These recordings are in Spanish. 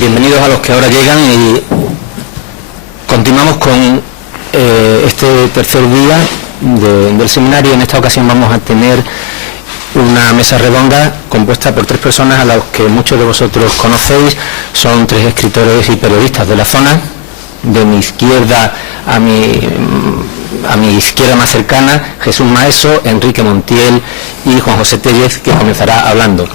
Bienvenidos a los que ahora llegan y continuamos con este tercer día del seminario. En esta ocasión vamos a tener una mesa redonda compuesta por 3 personas a las que muchos de vosotros conocéis. Son 3 escritores y periodistas de la zona. De mi izquierda a mi izquierda más cercana, Jesús Maeso, Enrique Montiel y Juan José Tellez, que comenzará hablando.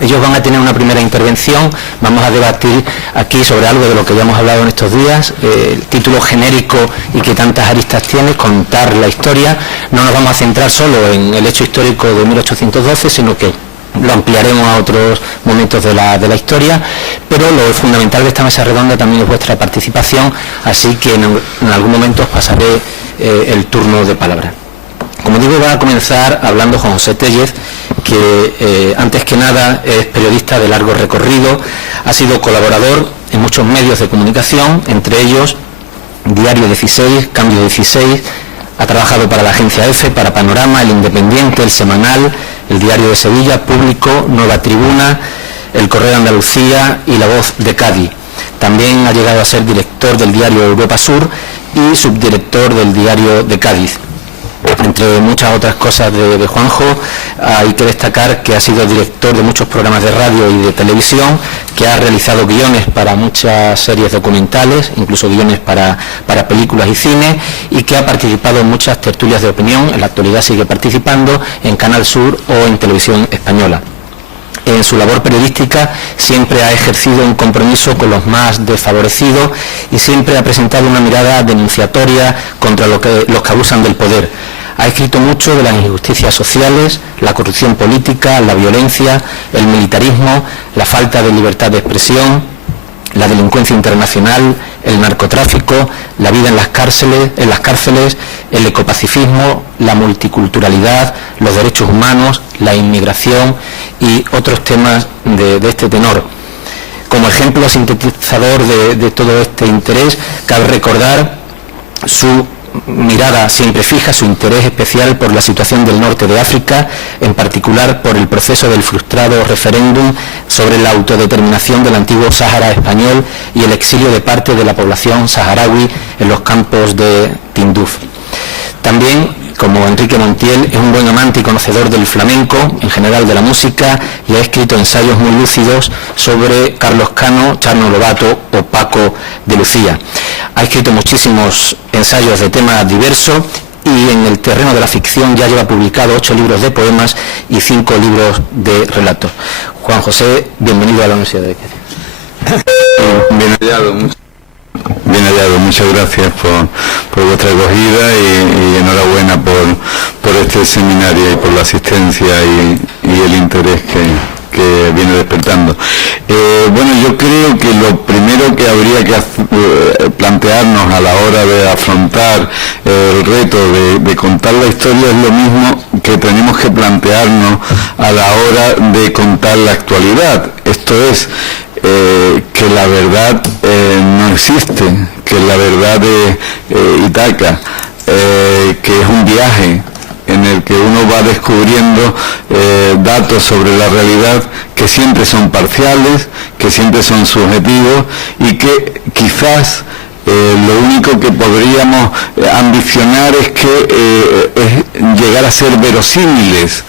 Ellos van a tener una primera intervención. Vamos a debatir aquí sobre algo de lo que ya hemos hablado en estos días, el título genérico y que tantas aristas tiene, contar la historia. No nos vamos a centrar solo en el hecho histórico de 1812, sino que lo ampliaremos a otros momentos de la historia, pero lo fundamental de esta mesa redonda también es vuestra participación, así que en algún momento os pasaré el turno de palabra. Como digo, va a comenzar hablando Juan José Tellez, que antes que nada es periodista de largo recorrido, ha sido colaborador en muchos medios de comunicación, entre ellos Diario 16, Cambio 16, ha trabajado para la agencia EFE, para Panorama, El Independiente, El Semanal, El Diario de Sevilla, Público, Nueva Tribuna, El Correo de Andalucía y La Voz de Cádiz. También ha llegado a ser director del diario Europa Sur y subdirector del Diario de Cádiz. Entre muchas otras cosas de Juanjo, hay que destacar que ha sido director de muchos programas de radio y de televisión, que ha realizado guiones para muchas series documentales, incluso guiones para películas y cine, y que ha participado en muchas tertulias de opinión. En la actualidad sigue participando en Canal Sur o en Televisión Española. En su labor periodística siempre ha ejercido un compromiso con los más desfavorecidos y siempre ha presentado una mirada denunciatoria contra los que abusan del poder. Ha escrito mucho de las injusticias sociales, la corrupción política, la violencia, el militarismo, la falta de libertad de expresión, la delincuencia internacional, el narcotráfico, la vida en las cárceles, el ecopacifismo, la multiculturalidad, los derechos humanos, la inmigración y otros temas de este tenor. Como ejemplo sintetizador de todo este interés, cabe recordar su mirada siempre fija, su interés especial por la situación del norte de África, en particular por el proceso del frustrado referéndum sobre la autodeterminación del antiguo Sáhara español y el exilio de parte de la población saharaui en los campos de Tinduf. También, como Enrique Montiel, es un buen amante y conocedor del flamenco, en general de la música, y ha escrito ensayos muy lúcidos sobre Carlos Cano, Charno Lobato o Paco de Lucía. Ha escrito muchísimos ensayos de temas diversos y en el terreno de la ficción ya lleva publicado 8 libros de poemas y 5 libros de relatos. Juan José, bienvenido a la Universidad de Cádiz. Bien hallado, muchas gracias por vuestra acogida y enhorabuena por este seminario y por la asistencia y el interés que viene despertando. Bueno, yo creo que lo primero que habría que plantearnos a la hora de afrontar el reto de contar la historia es lo mismo que tenemos que plantearnos a la hora de contar la actualidad. Esto es, que la verdad no existe, que la verdad es Ítaca, que es un viaje en el que uno va descubriendo datos sobre la realidad que siempre son parciales, que siempre son subjetivos y que quizás lo único que podríamos ambicionar es que es llegar a ser verosímiles,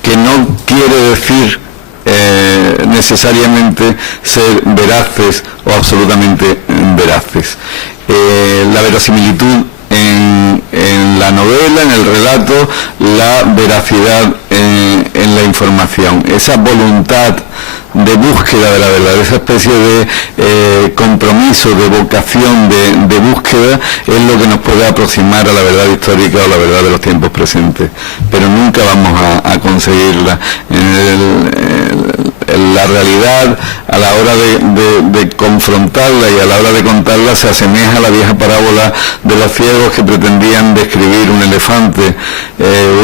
que no quiere decir necesariamente ser veraces o absolutamente veraces. La verosimilitud en la novela, en el relato, la veracidad en la información, esa voluntad de búsqueda de la verdad, esa especie de compromiso, de vocación, de búsqueda, es lo que nos puede aproximar a la verdad histórica o la verdad de los tiempos presentes, pero nunca vamos a conseguirla. En la realidad, a la hora de confrontarla y a la hora de contarla, se asemeja a la vieja parábola de los ciegos que pretendían describir un elefante.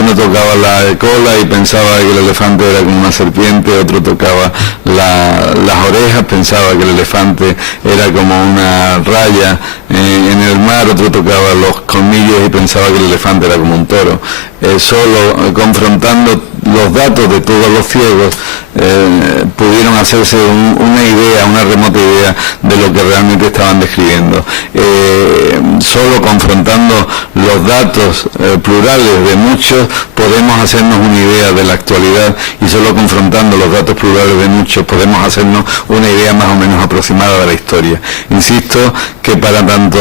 Uno tocaba la cola y pensaba que el elefante era como una serpiente, otro tocaba las orejas, pensaba que el elefante era como una raya en el mar, otro tocaba los colmillos y pensaba que el elefante era como un toro. Solo confrontando los datos de todos los ciegos pudieron hacerse una idea, una remota idea de lo que realmente estaban describiendo. Solo confrontando los datos plurales de muchos podemos hacernos una idea de la actualidad, y solo confrontando los datos plurales de muchos podemos hacernos una idea más o menos aproximada de la historia. Insisto que para tanto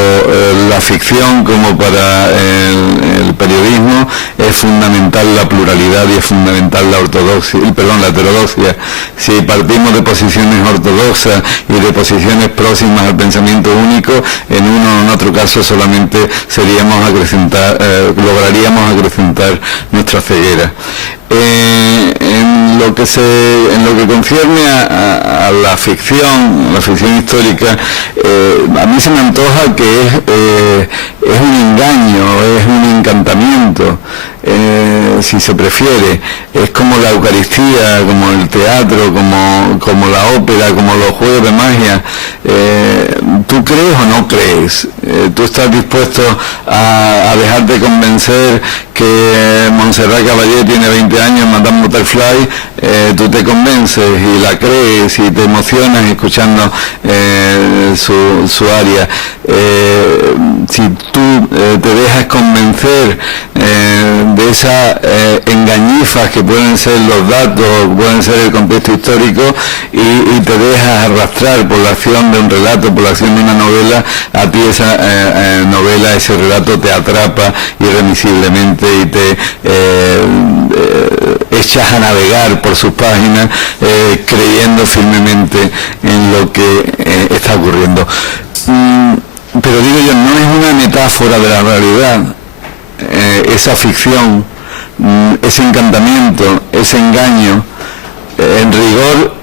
la ficción como para el periodismo es fundamental la pluralidad y es fundamental la heterodoxia. Si partimos de posiciones ortodoxas y de posiciones próximas al pensamiento único, en uno o en otro caso solamente lograríamos acrecentar nuestra ceguera. En lo que concierne a la ficción histórica, a mí se me antoja que es un engaño, es un encantamiento, si se prefiere. Es como la Eucaristía, como el teatro, como la ópera, como los juegos de magia. ¿Tú crees o no crees? ¿Tú estás dispuesto a dejarte convencer que Montserrat Caballé tiene 20 años, Madame Butterfly? Tú te convences y la crees y te emocionas escuchando su aria. Si tú te dejas convencer de esas engañifas que pueden ser los datos, pueden ser el contexto histórico, y te dejas arrastrar por la acción de un relato, por la acción de una novela, a ti esa novela, ese relato te atrapa irremisiblemente y te echas a navegar por sus páginas creyendo firmemente en lo que está ocurriendo. Pero digo yo, no es una metáfora de la realidad esa ficción, ese encantamiento, ese engaño. En rigor,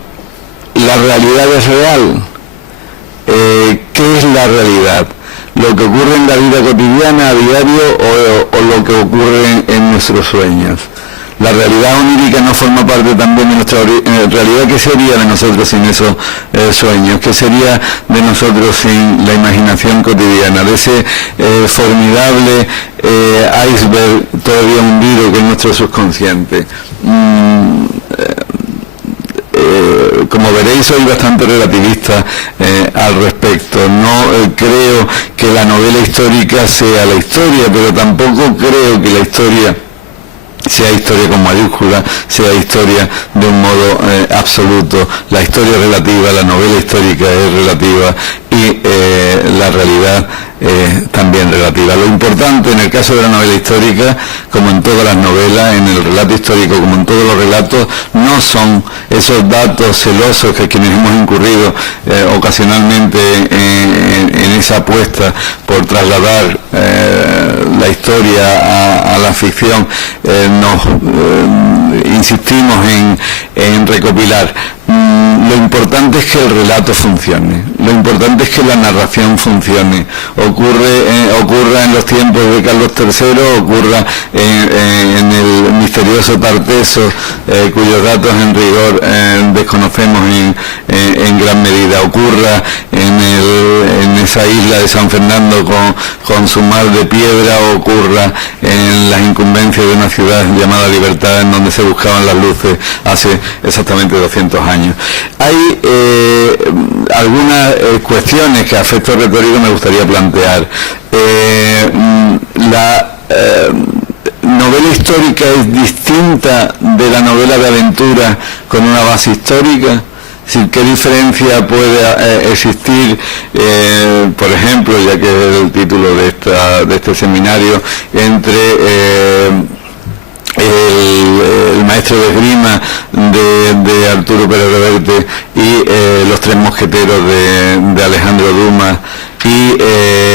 la realidad es real. ¿Qué es la realidad? ¿Lo que ocurre en la vida cotidiana, a diario, o lo que ocurre en nuestros sueños? La realidad onírica no forma parte también de nuestra realidad. ¿Qué sería de nosotros sin esos sueños? ¿Qué sería de nosotros sin la imaginación cotidiana? De ese formidable iceberg todavía hundido que es nuestro subconsciente. Como veréis, soy bastante relativista al respecto. No creo que la novela histórica sea la historia, pero tampoco creo que la historia sea historia con mayúscula, sea historia de un modo absoluto. La historia es relativa, la novela histórica es relativa, y la realidad también relativa. Lo importante en el caso de la novela histórica, como en todas las novelas, en el relato histórico como en todos los relatos, no son esos datos celosos que quienes hemos incurrido ocasionalmente en esa apuesta por trasladar la historia a la ficción, insistimos en recopilar. Lo importante es que el relato funcione, lo importante es que la narración funcione, ocurra en los tiempos de Carlos III, ocurra en el misterioso Tarteso, cuyos datos en rigor desconocemos en gran medida, ocurra en esa isla de San Fernando con su mar de piedra, ocurra en las incumbencias de una ciudad llamada Libertad, en donde se buscaban las luces hace exactamente 200 años. Hay algunas cuestiones que a efecto retórico me gustaría plantear. La novela histórica es distinta de la novela de aventura con una base histórica. Es decir, ¿qué diferencia puede existir, por ejemplo, ya que es el título de este seminario, entre el maestro de esgrima de Arturo Pérez Reverte y Los Tres Mosqueteros de Alejandro Dumas, y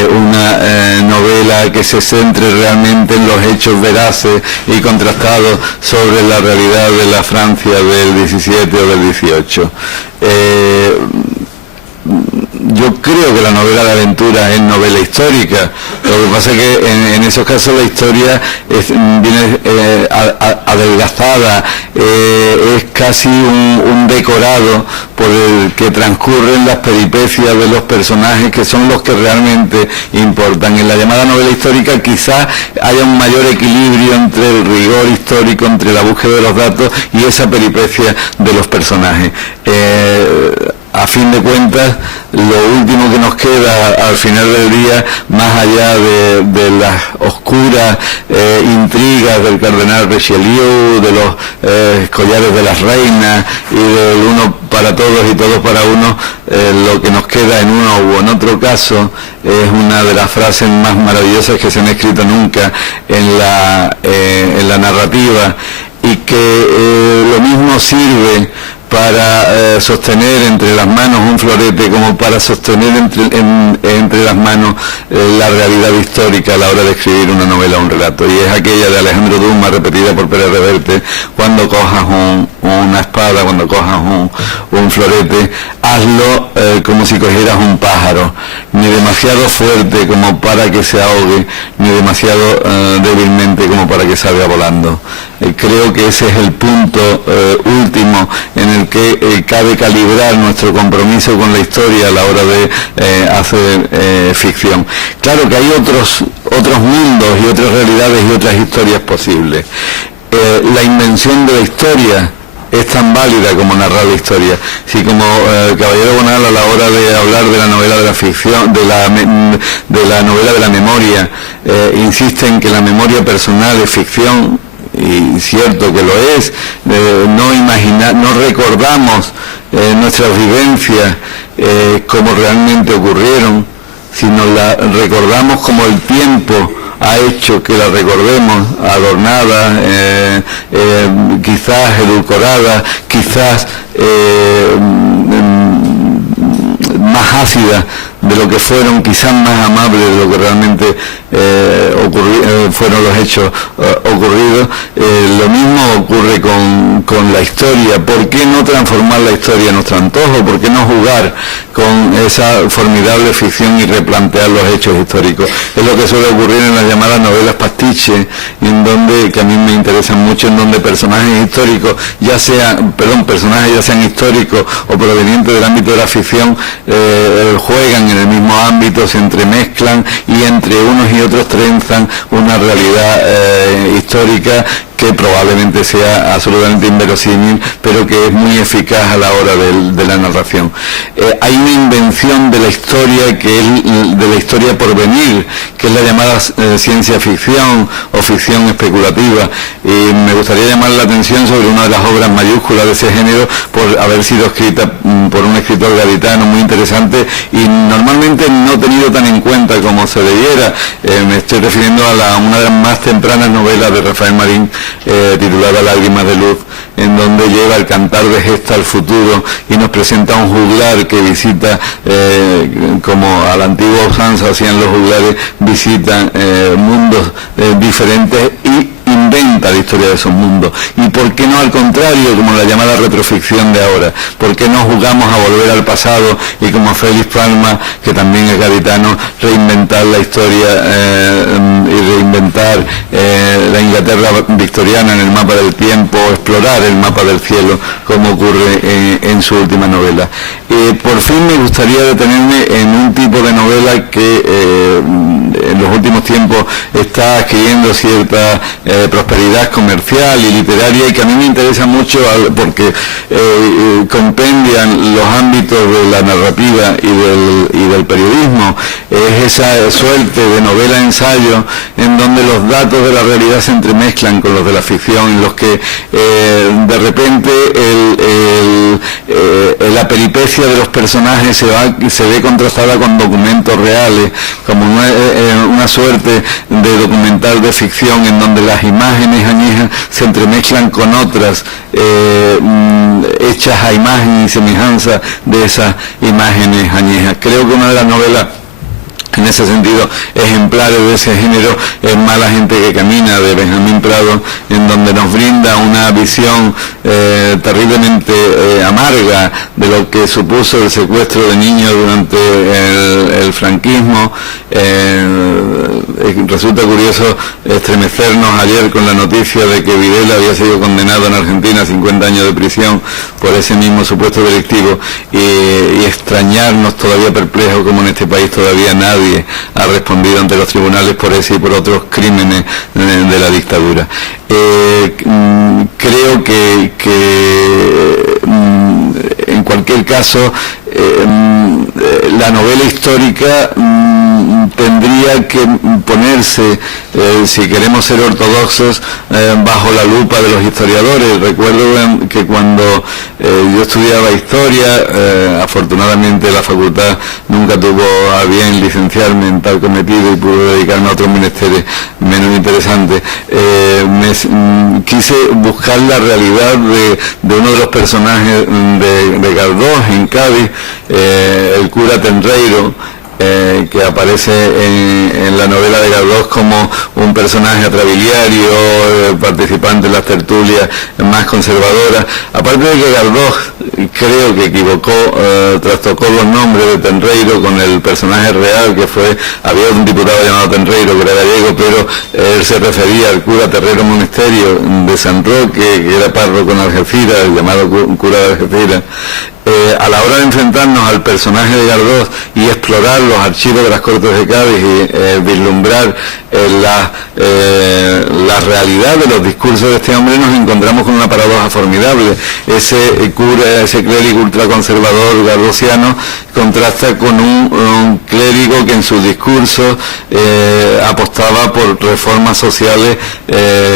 una novela que se centre realmente en los hechos veraces y contrastados sobre la realidad de la Francia del 17 o del 18? Yo creo que la novela de aventura aventuras en novela histórica. Lo que pasa es que en esos casos la historia viene adelgazada, es casi un decorado por el que transcurren las peripecias de los personajes, que son los que realmente importan. En la llamada novela histórica quizás haya un mayor equilibrio entre el rigor histórico, entre la búsqueda de los datos y esa peripecia de los personajes. A fin de cuentas, lo último que nos queda al final del día, más allá de las oscuras intrigas del cardenal Richelieu, de los collares de las reinas y del uno para todos y todos para uno, lo que nos queda en uno u en otro caso es una de las frases más maravillosas que se han escrito nunca en la narrativa, y que lo mismo sirve para sostener entre las manos un florete como para sostener entre las manos la realidad histórica a la hora de escribir una novela o un relato, y es aquella de Alejandro Dumas, repetida por Pérez Reverte: cuando cojas una espada, cuando cojas un florete, hazlo como si cogieras un pájaro, ni demasiado fuerte como para que se ahogue, ni demasiado débilmente como para que salga volando. Creo que ese es el punto último en el que cabe calibrar nuestro compromiso con la historia a la hora de hacer ficción. Claro que hay otros mundos y otras realidades y otras historias posibles. La invención de la historia es tan válida como narrar la historia. Si como Caballero Bonal, a la hora de hablar de la novela de la ficción, de la novela de la memoria, insiste en que la memoria personal es ficción, y cierto que lo es, no recordamos nuestras vivencias como realmente ocurrieron, sino la recordamos como el tiempo ha hecho que la recordemos, adornada, quizás edulcorada, quizás más ácida de lo que fueron, quizás más amables de lo que realmente fueron los hechos ocurridos. Lo mismo ocurre con la historia. ¿Por qué no transformar la historia a nuestro antojo? ¿Por qué no jugar con esa formidable ficción y replantear los hechos históricos? Es lo que suele ocurrir en las llamadas novelas pastiche, que a mí me interesan mucho, en donde personajes históricos, personajes ya sean históricos o provenientes del ámbito de la ficción, juegan en el mismo ámbito, se entremezclan y entre unos y otros trenzan una realidad histórica que probablemente sea absolutamente inverosímil, pero que es muy eficaz a la hora de la narración. Hay una invención de la historia, que es de la historia por venir, que es la llamada ciencia ficción o ficción especulativa, y me gustaría llamar la atención sobre una de las obras mayúsculas de ese género, por haber sido escrita por un escritor gaditano muy interesante y normalmente no tenido tan en cuenta como se debiera. Me estoy refiriendo a una de las más tempranas novelas de Rafael Marín, titulada Lágrimas de Luz, en donde lleva el cantar de gesta al futuro y nos presenta un juglar que visita, como a la antigua usanza hacían los juglares, visitan mundos diferentes y inventa la historia de esos mundos. Y por qué no al contrario, como la llamada retroficción de ahora, por qué no jugamos a volver al pasado y, como Félix Palma, que también es gaditano, reinventar la historia y reinventar la Inglaterra victoriana en el mapa del tiempo, explorar el mapa del cielo, como ocurre en su última novela. Por fin me gustaría detenerme en un tipo de novela que en los últimos tiempos está adquiriendo cierta prosperidad comercial y literaria, y que a mí me interesa mucho porque compendian los ámbitos de la narrativa y del periodismo. Es esa suerte de novela-ensayo en donde los datos de la realidad se entremezclan con los de la ficción, en los que de repente la peripecia de los personajes se ve contrastada con documentos reales, como una suerte de documental de ficción en donde las imágenes añejas se entremezclan con otras hechas a imagen y semejanza de esas imágenes añejas. Creo que una de las novelas en ese sentido, ejemplares de ese género, es Mala gente que camina, de Benjamín Prado, en donde nos brinda una visión terriblemente amarga de lo que supuso el secuestro de niños durante el franquismo. Resulta curioso estremecernos ayer con la noticia de que Videla había sido condenado en Argentina a 50 años de prisión por ese mismo supuesto delictivo, y extrañarnos todavía perplejos como en este país todavía nadie ha respondido ante los tribunales por ese y por otros crímenes de la dictadura. Creo que en cualquier caso la novela histórica tendría que ponerse, si queremos ser ortodoxos, bajo la lupa de los historiadores. Recuerdo que cuando yo estudiaba historia, afortunadamente la facultad nunca tuvo a bien licenciarme en tal cometido y pude dedicarme a otros menesteres menos interesantes. Quise buscar la realidad de uno de los personajes de Galdós en Cádiz, el cura Tenreiro, que aparece en la novela de Galdós como un personaje atrabiliario, participante en las tertulias más conservadoras. Aparte de que Galdós creo que equivocó, trastocó los nombres de Tenreiro con el personaje real que fue, había un diputado llamado Tenreiro que era gallego, pero él se refería al cura Terrero Monasterio de San Roque, que era párroco en Algeciras, el llamado cura de Algeciras. A la hora de enfrentarnos al personaje de Galdós y explorar los archivos de las Cortes de Cádiz y vislumbrar la realidad de los discursos de este hombre, nos encontramos con una paradoja formidable. Ese cura, ese clérigo ultraconservador galdosiano contrasta con un clérigo que en sus discursos apostaba por reformas sociales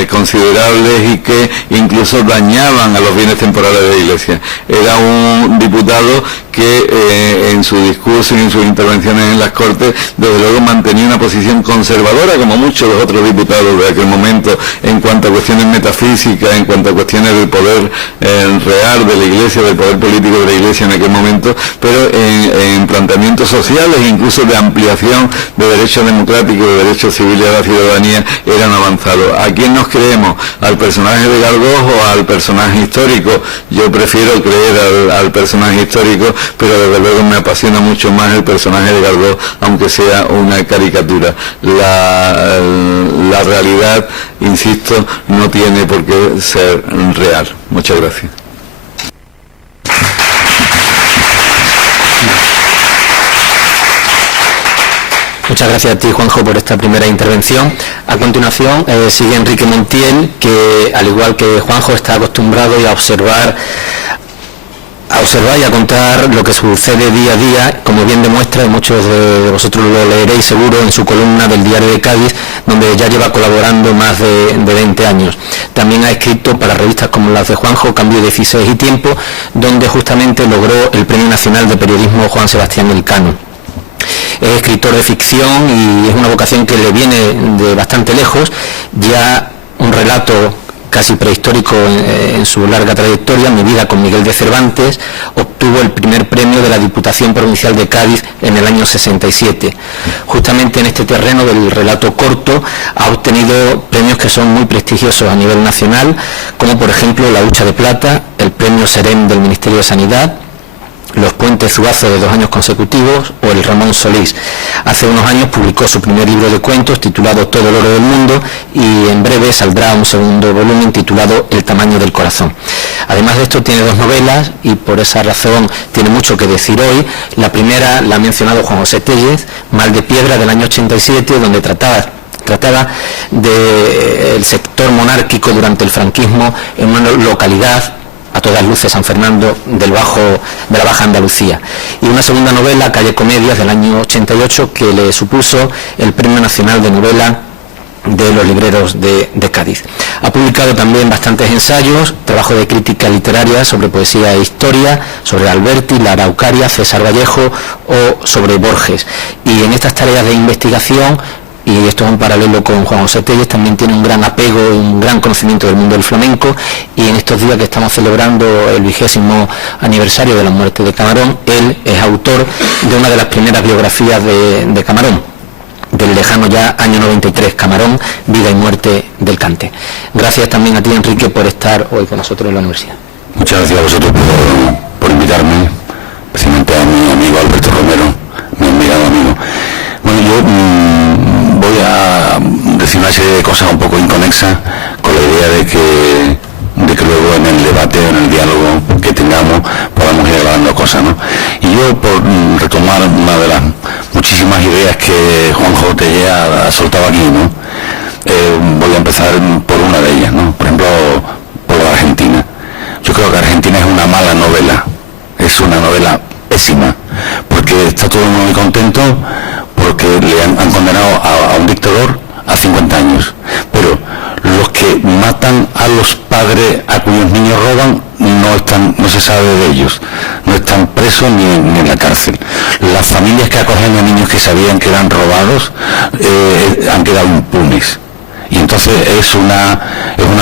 considerables y que incluso dañaban a los bienes temporales de la Iglesia. Era un diputado que en su discurso y en sus intervenciones en las Cortes desde luego mantenía una posición conservadora, como muchos de los otros diputados de aquel momento, en cuanto a cuestiones metafísicas, en cuanto a cuestiones del poder real de la Iglesia, del poder político de la Iglesia en aquel momento, pero en planteamientos sociales, incluso de ampliación de derechos democráticos, de derechos civiles a la ciudadanía, eran avanzados. ¿A quién nos creemos? ¿Al personaje de Galdós o al personaje histórico? Yo prefiero creer al personaje histórico, pero desde luego me apasiona mucho más el personaje de Galdós, aunque sea una caricatura. La realidad, insisto, no tiene por qué ser real. Muchas gracias. Muchas gracias a ti, Juanjo, por esta primera intervención. A continuación sigue Enrique Montiel, que al igual que Juanjo está acostumbrado a observar y a contar lo que sucede día a día, como bien demuestra, y muchos de vosotros lo leeréis seguro en su columna del Diario de Cádiz, donde ya lleva colaborando más de 20 años. También ha escrito para revistas como las de Juanjo, Cambio 16 y Tiempo, donde justamente logró el Premio Nacional de Periodismo Juan Sebastián Elcano. Es escritor de ficción y es una vocación que le viene de bastante lejos, ya un relato casi prehistórico en su larga trayectoria, Mi vida con Miguel de Cervantes, obtuvo el primer premio de la Diputación Provincial de Cádiz en el año 67. Justamente en este terreno del relato corto ha obtenido premios que son muy prestigiosos a nivel nacional, como por ejemplo la Hucha de Plata, el Premio Serem del Ministerio de Sanidad, los Puentes Zuazo de 2 años consecutivos o el Ramón Solís. Hace unos años publicó su primer libro de cuentos titulado Todo el oro del mundo, y en breve saldrá un segundo volumen titulado El tamaño del corazón. Además de esto tiene 2 novelas y por esa razón tiene mucho que decir hoy. La primera la ha mencionado Juan José Tellez, Mal de Piedra, del año 87, donde trataba del sector monárquico durante el franquismo en una localidad a todas luces San Fernando de la Baja Andalucía. Y una segunda novela, Calle Comedias, del año 88, que le supuso el Premio Nacional de Novela de los Libreros de Cádiz. Ha publicado también bastantes ensayos, trabajo de crítica literaria sobre poesía e historia, sobre Alberti, la Araucaria, César Vallejo o sobre Borges. Y en estas tareas de investigación y esto es un paralelo con Juan José Telles, también tiene un gran apego y un gran conocimiento del mundo del flamenco, y en estos días que estamos celebrando el 20º aniversario de la muerte de Camarón, él es autor de una de las primeras biografías de Camarón, del lejano ya año 93, Camarón, vida y muerte del cante. Gracias también a ti, Enrique, por estar hoy con nosotros en la universidad. Muchas gracias a vosotros por invitarme, especialmente a mi amigo Alberto Romero, mi admirado amigo. Bueno, yo voy a decir una serie de cosas un poco inconexas con la idea de que luego en el debate o en el diálogo que tengamos podamos ir hablando cosas, ¿no? Y yo, por retomar una de las muchísimas ideas que Juanjo Tellez ha soltado aquí, ¿no? Voy a empezar por una de ellas, ¿no? Por ejemplo, por la Argentina. Yo creo que Argentina es una mala novela, es una novela pésima, porque está todo el mundo muy contento porque le han condenado a un dictador a 50 años, pero los que matan a los padres a cuyos niños roban no se sabe de ellos, no están presos ni en la cárcel. Las familias que acogen a niños que sabían que eran robados han quedado impunes, y entonces es una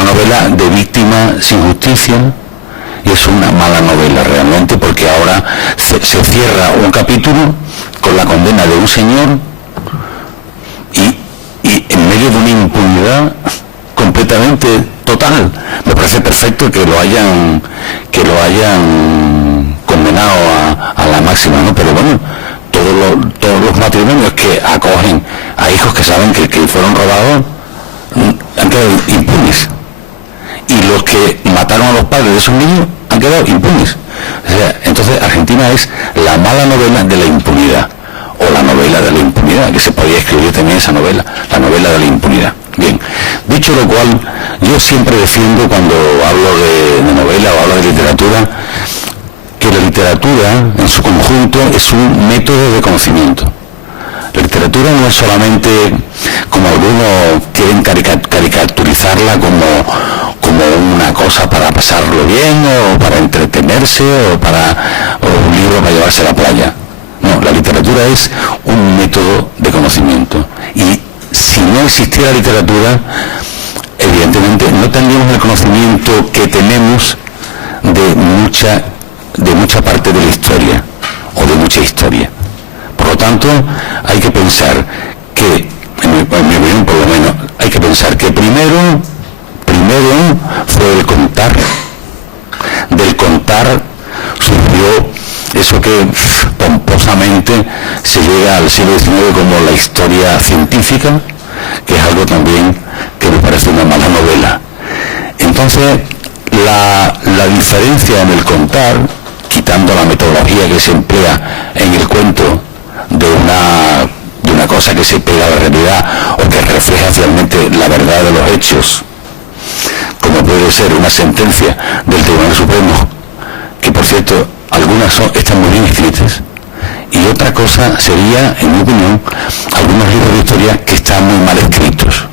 novela de víctima sin justicia, y es una mala novela realmente, porque ahora se cierra un capítulo con la condena de un señor y en medio de una impunidad completamente total. Me parece perfecto que lo hayan condenado a la máxima, ¿no? Pero bueno, todos los matrimonios que acogen a hijos que saben que fueron robados han quedado impunes, y los que mataron a los padres de esos niños han quedado impunes. O sea, entonces Argentina es la mala novela de la impunidad, o la novela de la impunidad, que se podía escribir también esa novela, la novela de la impunidad. Bien, dicho lo cual, yo siempre defiendo, cuando hablo de novela o hablo de literatura, que la literatura en su conjunto es un método de conocimiento. La literatura no es solamente, como algunos quieren caricaturizarla, como una cosa para pasarlo bien, o para entretenerse, o un libro para llevarse a la playa. No, la literatura es un método de conocimiento, y si no existiera literatura, evidentemente no tendríamos el conocimiento que tenemos de mucha parte de la historia, o de mucha historia. Por lo tanto, hay que pensar que, en mi opinión por lo menos, hay que pensar que primero fue el contar. Del contar surgió eso que pomposamente se llega al siglo XIX como la historia científica, que es algo también que me parece una mala novela. Entonces, la diferencia en el contar, quitando la metodología que se emplea en el cuento de una cosa que se pega a la realidad, o que refleja fielmente la verdad de los hechos, como puede ser una sentencia del Tribunal Supremo, que por cierto algunas están muy bien escritas, y otra cosa sería, en mi opinión, algunos libros de historia que están muy mal escritos,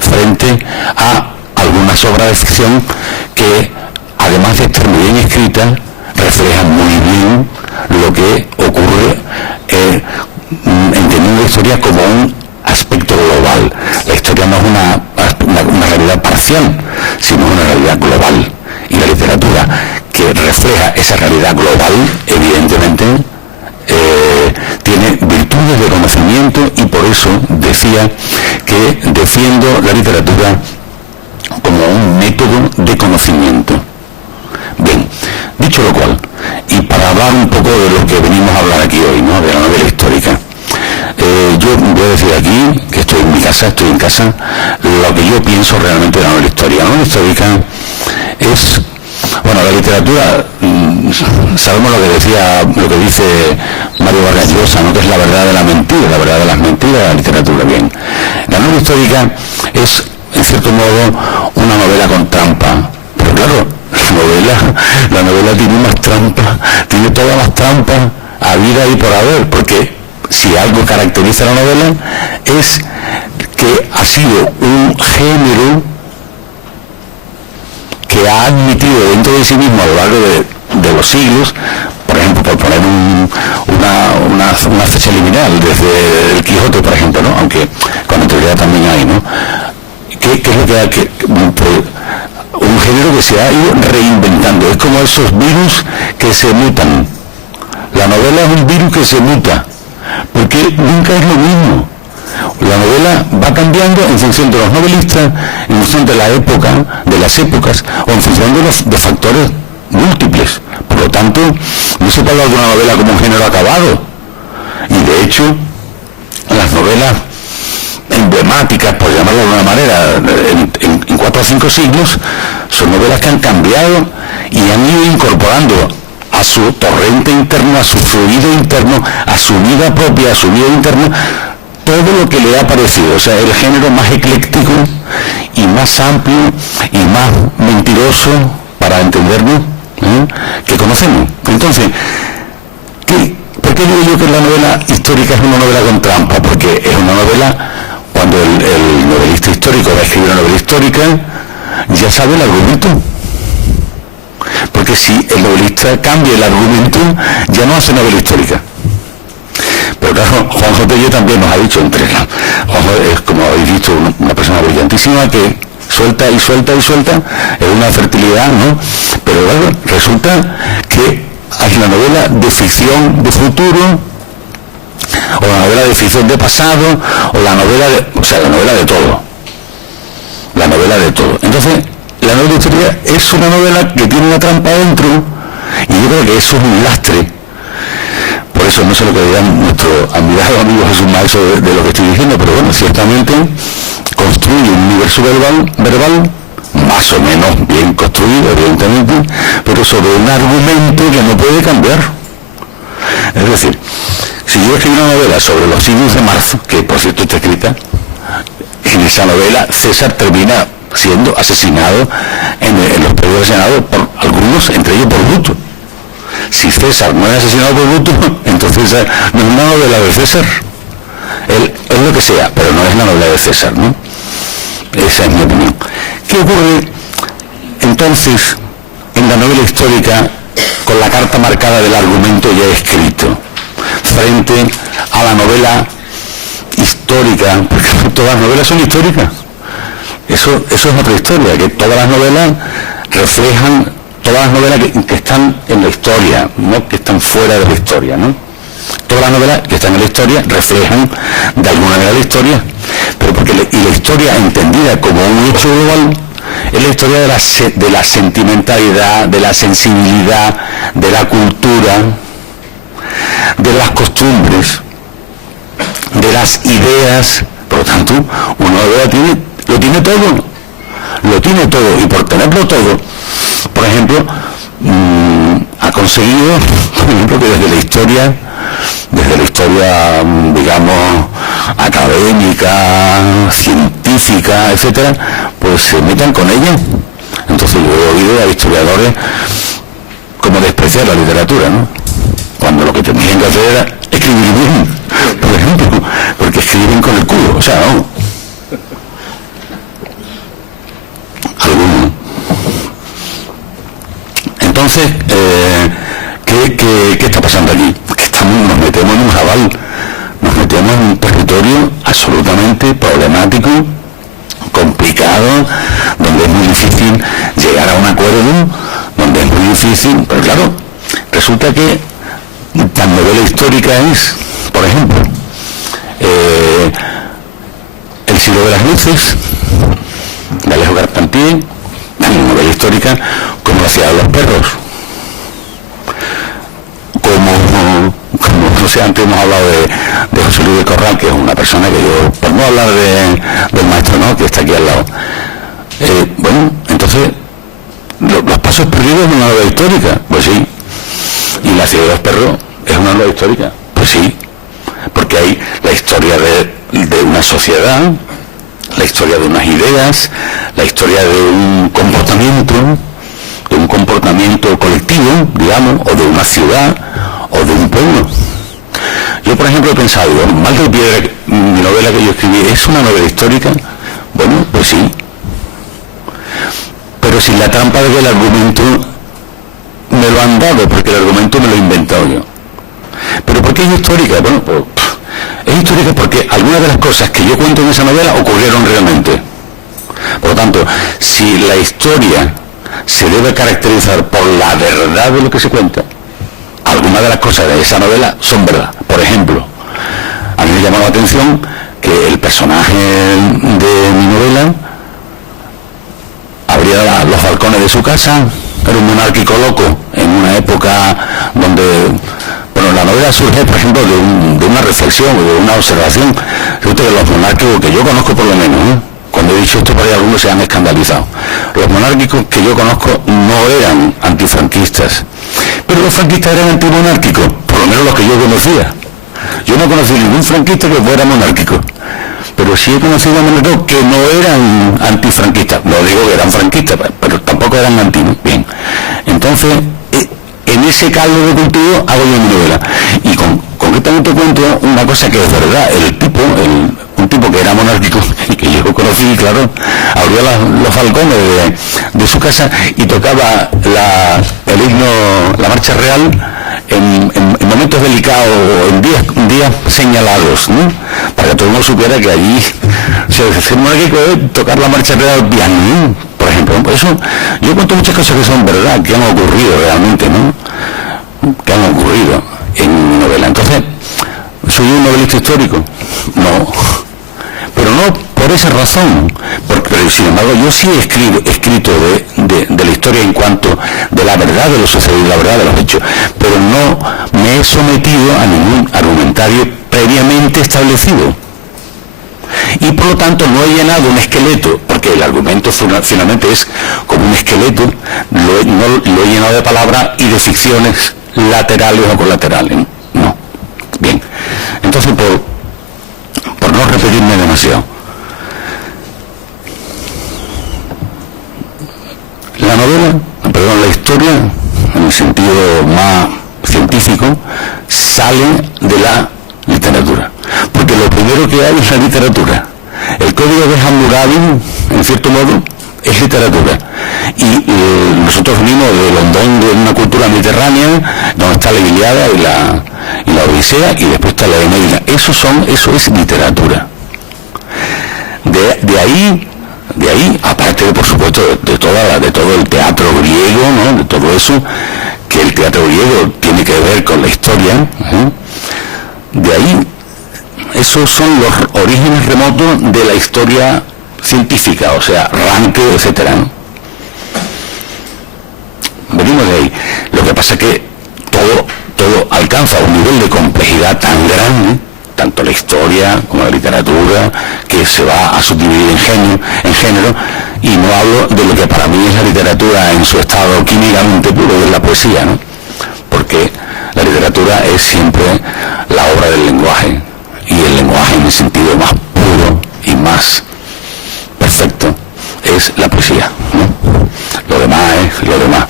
frente a algunas obras de ficción que, además de estar muy bien escritas, reflejan muy bien lo que ocurre, entendiendo la historia como un aspecto global. La historia no es una realidad parcial, sino una realidad global, y la literatura que refleja esa realidad global, evidentemente, tiene virtudes de conocimiento, y por eso decía que defiendo la literatura como un método de conocimiento. Bien, dicho lo cual, y para hablar un poco de lo que venimos a hablar aquí hoy, ¿no?, de la novela histórica, yo voy a decir aquí, que estoy en casa, lo que yo pienso realmente de la novela histórica. La novela histórica es, bueno, la literatura, sabemos lo que dice Mario Vargas Llosa, ¿no?, que es la verdad de la mentira, la verdad de las mentiras de la literatura. Bien, la novela histórica es, en cierto modo, una novela con trampa, pero claro, la novela tiene unas trampas, tiene todas las trampas habidas y por haber, porque si algo caracteriza la novela es que ha sido un género que ha admitido dentro de sí mismo, a lo largo de los siglos, por ejemplo, por poner una fecha liminal, desde el Quijote, por ejemplo, ¿no? Aunque con anterioridad también hay, ¿no? ¿Qué es lo que hay? Un género que se ha ido reinventando. Es como esos virus que se mutan. La novela es un virus que se muta, porque nunca es lo mismo. La novela va cambiando en función de los novelistas, en función de la época, de las épocas, o en función de factores múltiples. Por lo tanto, no se puede hablar de una novela como un género acabado. Y de hecho, las novelas emblemáticas, por llamarlo de alguna manera, en 4 o 5 siglos, son novelas que han cambiado y han ido incorporando a su torrente interno, a su fluido interno, a su vida propia, a su vida interna, todo lo que le ha parecido. O sea, el género más ecléctico y más amplio y más mentiroso, para entendernos, que conocemos. Entonces, ¿por qué digo yo que la novela histórica es una novela con trampa? Porque es una novela, cuando el novelista histórico va a escribir una novela histórica, ya sabe el argumento. Porque si el novelista cambia el argumento, ya no hace novela histórica. Pero claro, Juanjo Tellez también nos ha dicho, Juanjo es, como habéis visto, una persona brillantísima que suelta y suelta y suelta, es una fertilidad, ¿no? Pero bueno, resulta que hay una novela de ficción de futuro, o la novela de ficción de pasado, o la novela la novela de todo. La novela de todo. Entonces, la novela histórica es una novela que tiene una trampa dentro, y yo creo que eso es un lastre. Por eso no sé lo que dirán nuestro admirado amigo Jesús Maeso de lo que estoy diciendo, pero bueno, ciertamente construye un universo verbal más o menos bien construido, evidentemente, pero sobre un argumento que no puede cambiar. Es decir, si yo escribo una novela sobre los signos de marzo, que por cierto está escrita, en esa novela César termina siendo asesinado en los periodos del Senado por algunos, entre ellos por Bruto. Si César no es asesinado por Bruto, entonces no es una novela de César. Él es lo que sea, pero no es la novela de César, ¿no? Esa es mi opinión. ¿Qué ocurre entonces en la novela histórica con la carta marcada del argumento ya escrito frente a la novela histórica? Porque todas las novelas son históricas. Eso es otra historia, que todas las novelas reflejan, todas las novelas que están en la historia, no que están fuera de la historia, ¿no? Todas las novelas que están en la historia reflejan de alguna manera la historia, pero porque la historia entendida como un hecho global es la historia de la sentimentalidad, de la sensibilidad, de la cultura, de las costumbres, de las ideas. Por lo tanto, una novela lo tiene todo, y por tenerlo todo, por ejemplo, ha conseguido, por ejemplo, que desde la historia, digamos, académica, científica, etcétera, pues se metan con ella. Entonces yo he oído a historiadores como despreciar la literatura, ¿no? Cuando lo que tendrían que hacer era escribir bien, por ejemplo, porque escriben con el culo, o sea, no. Algunos. Entonces, ¿qué está pasando aquí? Que nos metemos en un rabal, nos metemos en un territorio absolutamente problemático, complicado, donde es muy difícil llegar a un acuerdo, donde es muy difícil, pero claro, resulta que tan novela histórica es, por ejemplo, El siglo de las luces, de Alejo Carpentier, tan novela histórica como La ciudad de los perros, como no sé, antes hemos hablado de José Luis de Corral, que es una persona que yo, por no hablar del maestro, ¿no?, que está aquí al lado, bueno, entonces los pasos perdidos de una novela histórica, pues sí. Y La ciudad de los perros es una novela histórica, pues sí, porque hay la historia de una sociedad, la historia de unas ideas, la historia de un comportamiento colectivo, digamos, o de una ciudad, o de un pueblo. Yo, por ejemplo, he pensado, Mal de Piedra, mi novela que yo escribí, ¿es una novela histórica? Bueno, pues sí. Pero sin la trampa de que el argumento me lo han dado, porque el argumento me lo he inventado yo. ¿Pero por qué es histórica? Bueno, pues, es histórica porque algunas de las cosas que yo cuento en esa novela ocurrieron realmente. Por lo tanto, si la historia se debe caracterizar por la verdad de lo que se cuenta, algunas de las cosas de esa novela son verdad. Por ejemplo, a mí me llamó la atención que el personaje de mi novela abría los balcones de su casa, era un monárquico loco, en una época donde, bueno, la novela surge, por ejemplo, de una reflexión, de una observación. Fíjate que los monárquicos que yo conozco, por lo menos, cuando he dicho esto por ahí algunos se han escandalizado, los monárquicos que yo conozco no eran antifranquistas, pero los franquistas eran antimonárquicos, por lo menos los que yo conocía. Yo no conocí ningún franquista que fuera monárquico, pero sí he conocido a monárquicos que no eran antifranquistas. No digo que eran franquistas, pero tampoco eran anti. Bien, entonces en ese caldo de cultivo hago yo mi novela, y concretamente cuento una cosa que es verdad. Un tipo que era monárquico y que yo conocí, claro, abría los balcones de su casa y tocaba el himno, la marcha real, en momentos delicados, en días señalados, ¿no? Para que todo el mundo supiera que allí ser monárquico es tocar la marcha real piano, ¿no? Por ejemplo. Por eso yo cuento muchas cosas que son verdad, que han ocurrido realmente, ¿no? Que han ocurrido en mi novela. Entonces, ¿soy un novelista histórico? No. Pero no por esa razón, pero sin embargo yo sí he escrito de la historia en cuanto de la verdad de lo sucedido, la verdad de los hechos, pero no me he sometido a ningún argumentario previamente establecido. Y por lo tanto no he llenado un esqueleto, porque el argumento finalmente es como un esqueleto, lo he llenado de palabras y de ficciones laterales o colaterales. No. Bien. Entonces, por no repetirme demasiado, la historia, en el sentido más científico, sale de la literatura, porque lo primero que hay es la literatura. El código de Hammurabi, en cierto modo, es literatura, y nosotros venimos de Londón, de una cultura mediterránea donde está la Ilíada y la Odisea, y después está la Eneida. Eso es literatura. De ahí, aparte, por supuesto, de todo el teatro griego, ¿no? De todo eso, que el teatro griego tiene que ver con la historia, de ahí, esos son los orígenes remotos de la historia científica, o sea, arranque, etcétera, ¿no? Venimos de ahí. Lo que pasa es que todo alcanza un nivel de complejidad tan grande, tanto la historia como la literatura, que se va a subdividir en género, y no hablo de lo que para mí es la literatura en su estado químicamente puro, de la poesía, ¿no? Porque la literatura es siempre la obra del lenguaje, y el lenguaje en el sentido más puro y más perfecto es la poesía, ¿no? Lo demás es lo demás.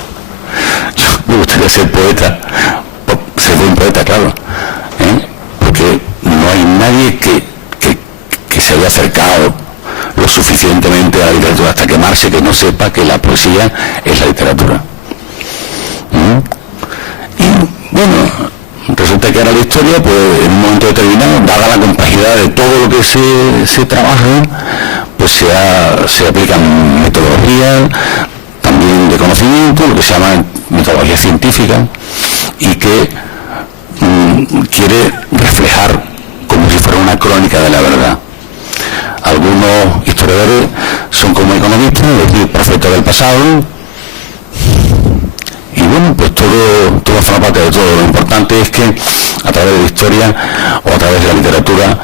Yo me gustaría ser poeta, ser un poeta, claro, porque no hay nadie que se haya acercado lo suficientemente a la literatura hasta quemarse que no sepa que la poesía es la literatura. Y bueno, resulta que ahora la historia, pues en un momento determinado, dada la complejidad de todo lo que se trabaja, pues se aplican metodologías también de conocimiento, lo que se llama metodología científica, y que quiere reflejar como si fuera una crónica de la verdad. Algunos historiadores son como economistas, es decir, profetas del pasado, y bueno, pues todo forma parte de todo. Lo importante es que a través de la historia, o a través de la literatura,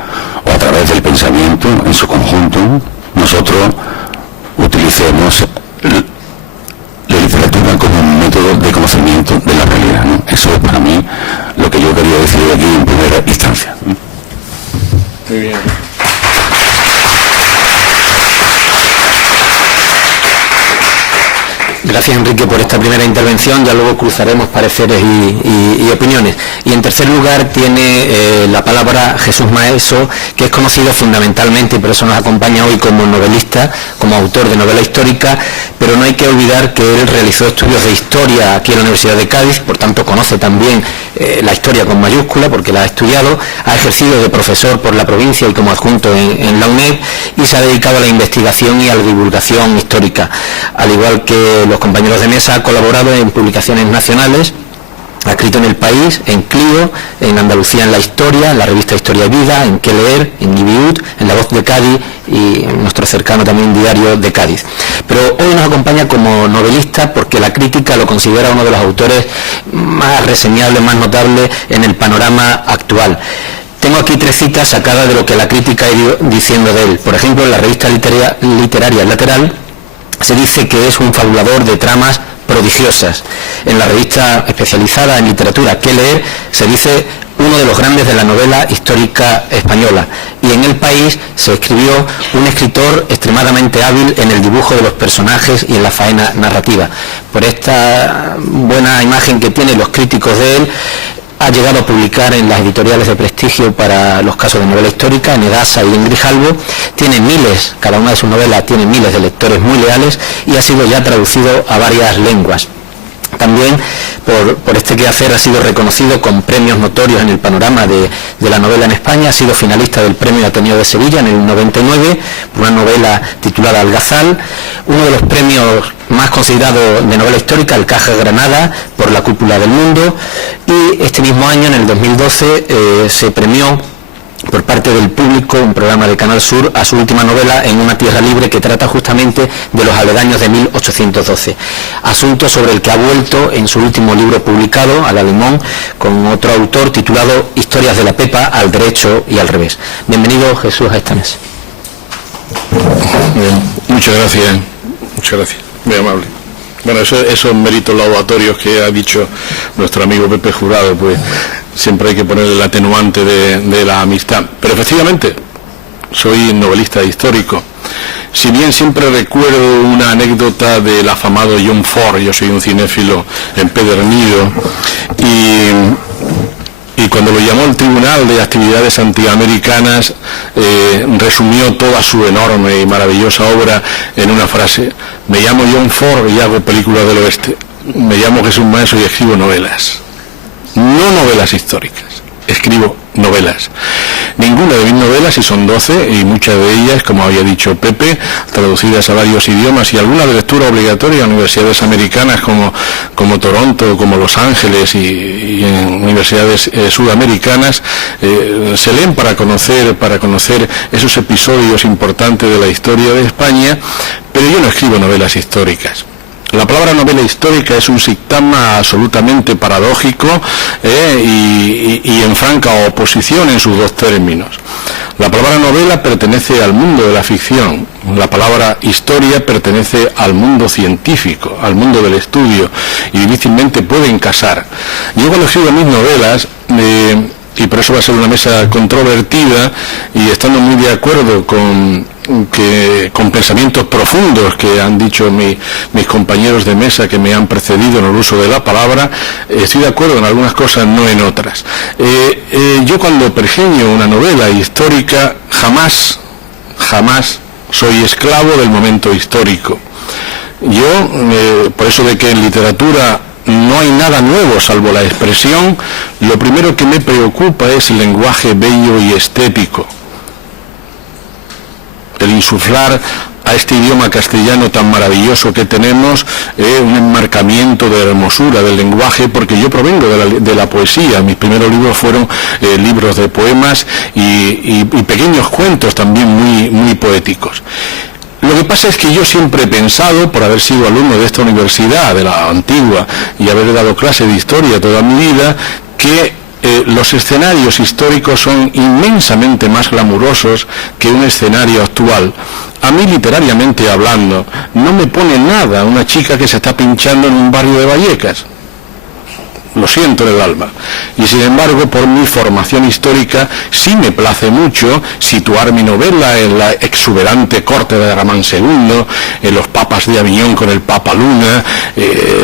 o a través del pensamiento en su conjunto, nosotros utilicemos la literatura como un método de conocimiento de la realidad, ¿no? Eso es para mí lo que yo quería decir aquí en primera instancia. Muy bien. Gracias, Enrique, por esta primera intervención. Ya luego cruzaremos pareceres y opiniones. Y en tercer lugar tiene la palabra Jesús Maeso, que es conocido fundamentalmente, y por eso nos acompaña hoy, como novelista, como autor de novela histórica, pero no hay que olvidar que él realizó estudios de historia aquí en la Universidad de Cádiz, por tanto conoce también la historia con mayúscula porque la ha estudiado, ha ejercido de profesor por la provincia y como adjunto en la UNED, y se ha dedicado a la investigación y a la divulgación histórica. Al igual que los compañeros de mesa, ha colaborado en publicaciones nacionales. Ha escrito en El País, en Clio, en Andalucía en la Historia, en la revista Historia y Vida, en Qué Leer, en Nibiud, en La Voz de Cádiz y en nuestro cercano también Diario de Cádiz. Pero hoy nos acompaña como novelista porque la crítica lo considera uno de los autores más reseñables, más notables en el panorama actual. Tengo aquí 3 citas sacadas de lo que la crítica ha ido diciendo de él. Por ejemplo, en la revista literaria Lateral se dice que es un fabulador de tramas prodigiosas. En la revista especializada en literatura Qué Leer se dice uno de los grandes de la novela histórica española, y en El País se escribió un escritor extremadamente hábil en el dibujo de los personajes y en la faena narrativa. Por esta buena imagen que tienen los críticos de él, ha llegado a publicar en las editoriales de prestigio para los casos de novela histórica, en Edasa y en Grijalbo. Tiene miles, cada una de sus novelas tiene miles de lectores muy leales, y ha sido ya traducido a varias lenguas. También por este quehacer ha sido reconocido con premios notorios en el panorama de la novela en España. Ha sido finalista del Premio Ateneo de Sevilla en el 99 por una novela titulada Algazal, uno de los premios más considerados de novela histórica, el Caja Granada, por La Cúpula del Mundo, y este mismo año, en el 2012, se premió por parte del público, un programa de Canal Sur, a su última novela, En una tierra libre, que trata justamente de los aledaños de 1812, asunto sobre el que ha vuelto en su último libro publicado, A la Limón, con otro autor, titulado Historias de la Pepa, al derecho y al revés. Bienvenido, Jesús, a esta mesa. Bien, muchas gracias, muy amable. Bueno, esos méritos laudatorios que ha dicho nuestro amigo Pepe Jurado, pues siempre hay que poner el atenuante de la amistad. Pero efectivamente, soy novelista histórico. Si bien siempre recuerdo una anécdota del afamado John Ford, yo soy un cinéfilo empedernido, y cuando lo llamó el Tribunal de Actividades Antiamericanas, resumió toda su enorme y maravillosa obra en una frase: me llamo John Ford y hago películas del oeste, me llamo Jesús Maestro y escribo novelas, no novelas históricas, escribo novelas. Ninguna de mis novelas, y son 12, y muchas de ellas, como había dicho Pepe, traducidas a varios idiomas, y algunas de lectura obligatoria en universidades americanas como Toronto, como Los Ángeles, y en universidades sudamericanas, se leen para conocer esos episodios importantes de la historia de España, pero yo no escribo novelas históricas. La palabra novela histórica es un sintagma absolutamente paradójico y en franca oposición en sus 2 términos. La palabra novela pertenece al mundo de la ficción, la palabra historia pertenece al mundo científico, al mundo del estudio, y difícilmente pueden casar. Yo cuando escribo mis novelas, y por eso va a ser una mesa controvertida, y estando muy de acuerdo con pensamientos profundos que han dicho mis compañeros de mesa que me han precedido en el uso de la palabra, estoy de acuerdo en algunas cosas, no en otras. Yo cuando pergeño una novela histórica, jamás soy esclavo del momento histórico. Yo, por eso de que en literatura no hay nada nuevo salvo la expresión, lo primero que me preocupa es el lenguaje bello y estético, el insuflar a este idioma castellano tan maravilloso que tenemos un enmarcamiento de hermosura del lenguaje, porque yo provengo de la poesía. Mis primeros libros fueron libros de poemas y pequeños cuentos también muy poéticos. Lo que pasa es que yo siempre he pensado, por haber sido alumno de esta universidad, de la antigua, y haber dado clase de historia toda mi vida, que los escenarios históricos son inmensamente más glamurosos que un escenario actual. A mí, literariamente hablando, no me pone nada una chica que se está pinchando en un barrio de Vallecas. Lo siento en el alma. Y sin embargo, por mi formación histórica, sí me place mucho situar mi novela en la exuberante corte de Ramón II, en los papas de Aviñón con el Papa Luna,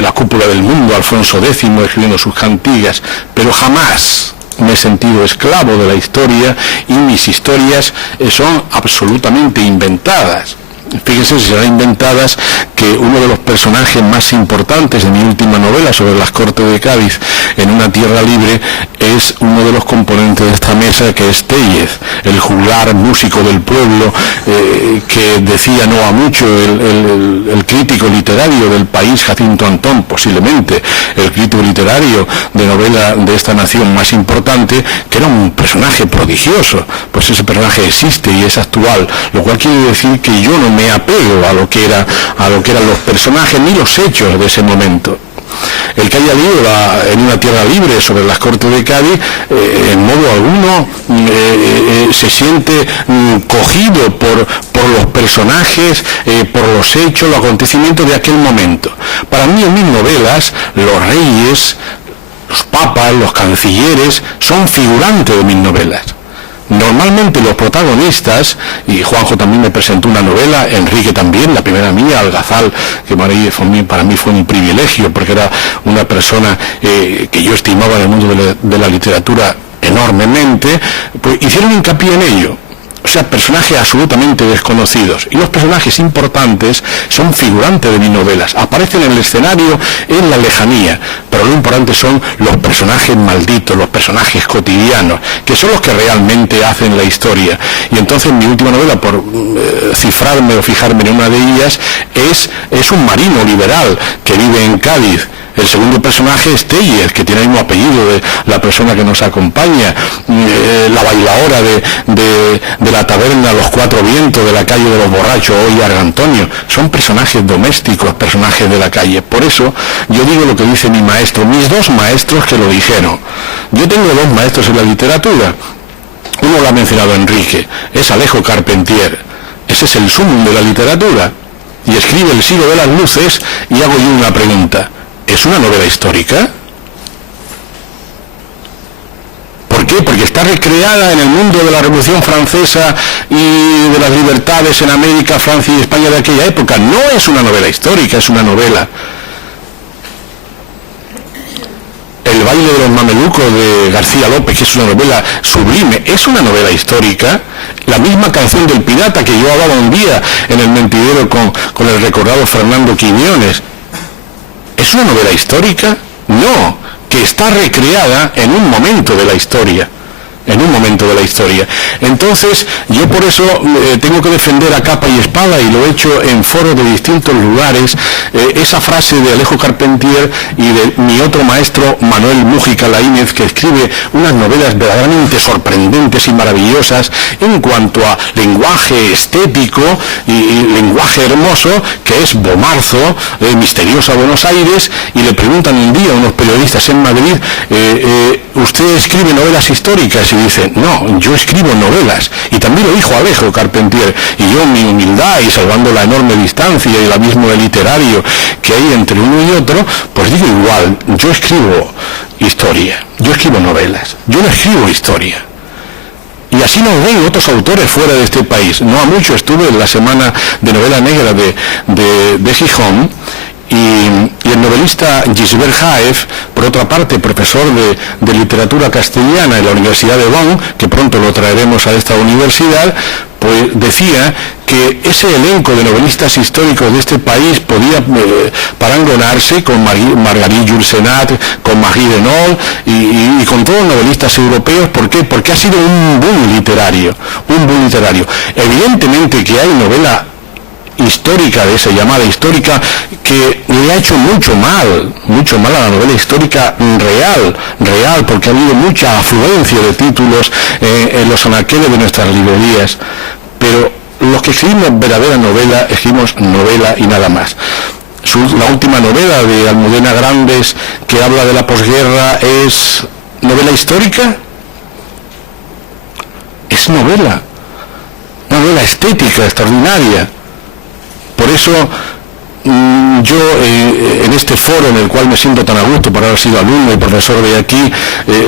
la cúpula del mundo, Alfonso X escribiendo sus cantigas, pero jamás me he sentido esclavo de la historia, y mis historias son absolutamente inventadas. Fíjense si serán inventadas que uno de los personajes más importantes de mi última novela sobre las Cortes de Cádiz en una tierra libre es uno de los componentes de esta mesa, que es Tellez, el juglar músico del pueblo, que decía no a mucho el crítico literario del país, Jacinto Antón, posiblemente el crítico literario de novela de esta nación más importante, que era un personaje prodigioso. Pues ese personaje existe y es actual, lo cual quiere decir que yo no me apego a lo que eran los personajes ni los hechos de ese momento. El que haya leído En una tierra libre sobre las Cortes de Cádiz, en modo alguno se siente cogido por los personajes, por los hechos, los acontecimientos de aquel momento. Para mí, en mis novelas, los reyes, los papas, los cancilleres son figurantes de mis novelas. Normalmente los protagonistas, y Juanjo también me presentó una novela, Enrique también, la primera mía, Algazal, que para mí fue un privilegio, porque era una persona que yo estimaba en el mundo de la literatura enormemente, pues hicieron hincapié en ello. O sea, personajes absolutamente desconocidos. Y los personajes importantes son figurantes de mis novelas. Aparecen en el escenario en la lejanía. Pero lo importante son los personajes malditos, los personajes cotidianos, que son los que realmente hacen la historia. Y entonces mi última novela, por cifrarme o fijarme en una de ellas, es un marino liberal que vive en Cádiz. El segundo personaje es Tellez, que tiene el mismo apellido de la persona que nos acompaña. La bailaora de la taberna Los Cuatro Vientos, de la calle de los Borrachos, hoy Argantonio. Son personajes domésticos, personajes de la calle. Por eso yo digo lo que dice mi maestro, mis dos maestros que lo dijeron. Yo tengo dos maestros en la literatura. Uno lo ha mencionado Enrique, es Alejo Carpentier. Ese es el sumum de la literatura. Y escribe El siglo de las luces, y hago yo una pregunta. ¿Es una novela histórica? ¿Por qué? Porque está recreada en el mundo de la Revolución Francesa y de las libertades en América, Francia y España de aquella época. No es una novela histórica, es una novela. El baile de los mamelucos de García López, que es una novela sublime, es una novela histórica. La misma Canción del Pirata que yo hablaba un día en El Mentidero con el recordado Fernando Quiñones. ¿Es una novela histórica? No, que está recreada en un momento de la historia. En un momento de la historia. Entonces, yo por eso tengo que defender a capa y espada, y lo he hecho en foros de distintos lugares, esa frase de Alejo Carpentier y de mi otro maestro, Manuel Mújica Laínez, que escribe unas novelas verdaderamente sorprendentes y maravillosas en cuanto a lenguaje estético y lenguaje hermoso, que es Bomarzo, Misteriosa Buenos Aires, y le preguntan un día a unos periodistas en Madrid, ¿usted escribe novelas históricas? Y dice, no, yo escribo novelas. Y también lo dijo Alejo Carpentier. Y yo, en mi humildad y salvando la enorme distancia y el abismo literario que hay entre uno y otro, pues digo igual, yo escribo historia, yo escribo novelas, yo no escribo historia. Y así nos ven otros autores fuera de este país. No a mucho estuve en la Semana de Novela Negra de Gijón, y el novelista Gisbert Haef, por otra parte profesor de literatura castellana en la Universidad de Bonn, que pronto lo traeremos a esta universidad, pues decía que ese elenco de novelistas históricos de este país podía parangonarse con Marguerite Yourcenar, con Marie Renaud y con todos los novelistas europeos. ¿Por qué? Porque ha sido un boom literario, Evidentemente que hay novela histórica, de esa llamada histórica, que le ha hecho mucho mal a la novela histórica real, porque ha habido mucha afluencia de títulos en los anaqueles de nuestras librerías. Pero los que escribimos verdadera novela, escribimos novela y nada más. La última novela de Almudena Grandes, que habla de la posguerra, ¿es novela histórica? Es novela estética extraordinaria. Por eso yo en este foro en el cual me siento tan a gusto por haber sido alumno y profesor de aquí,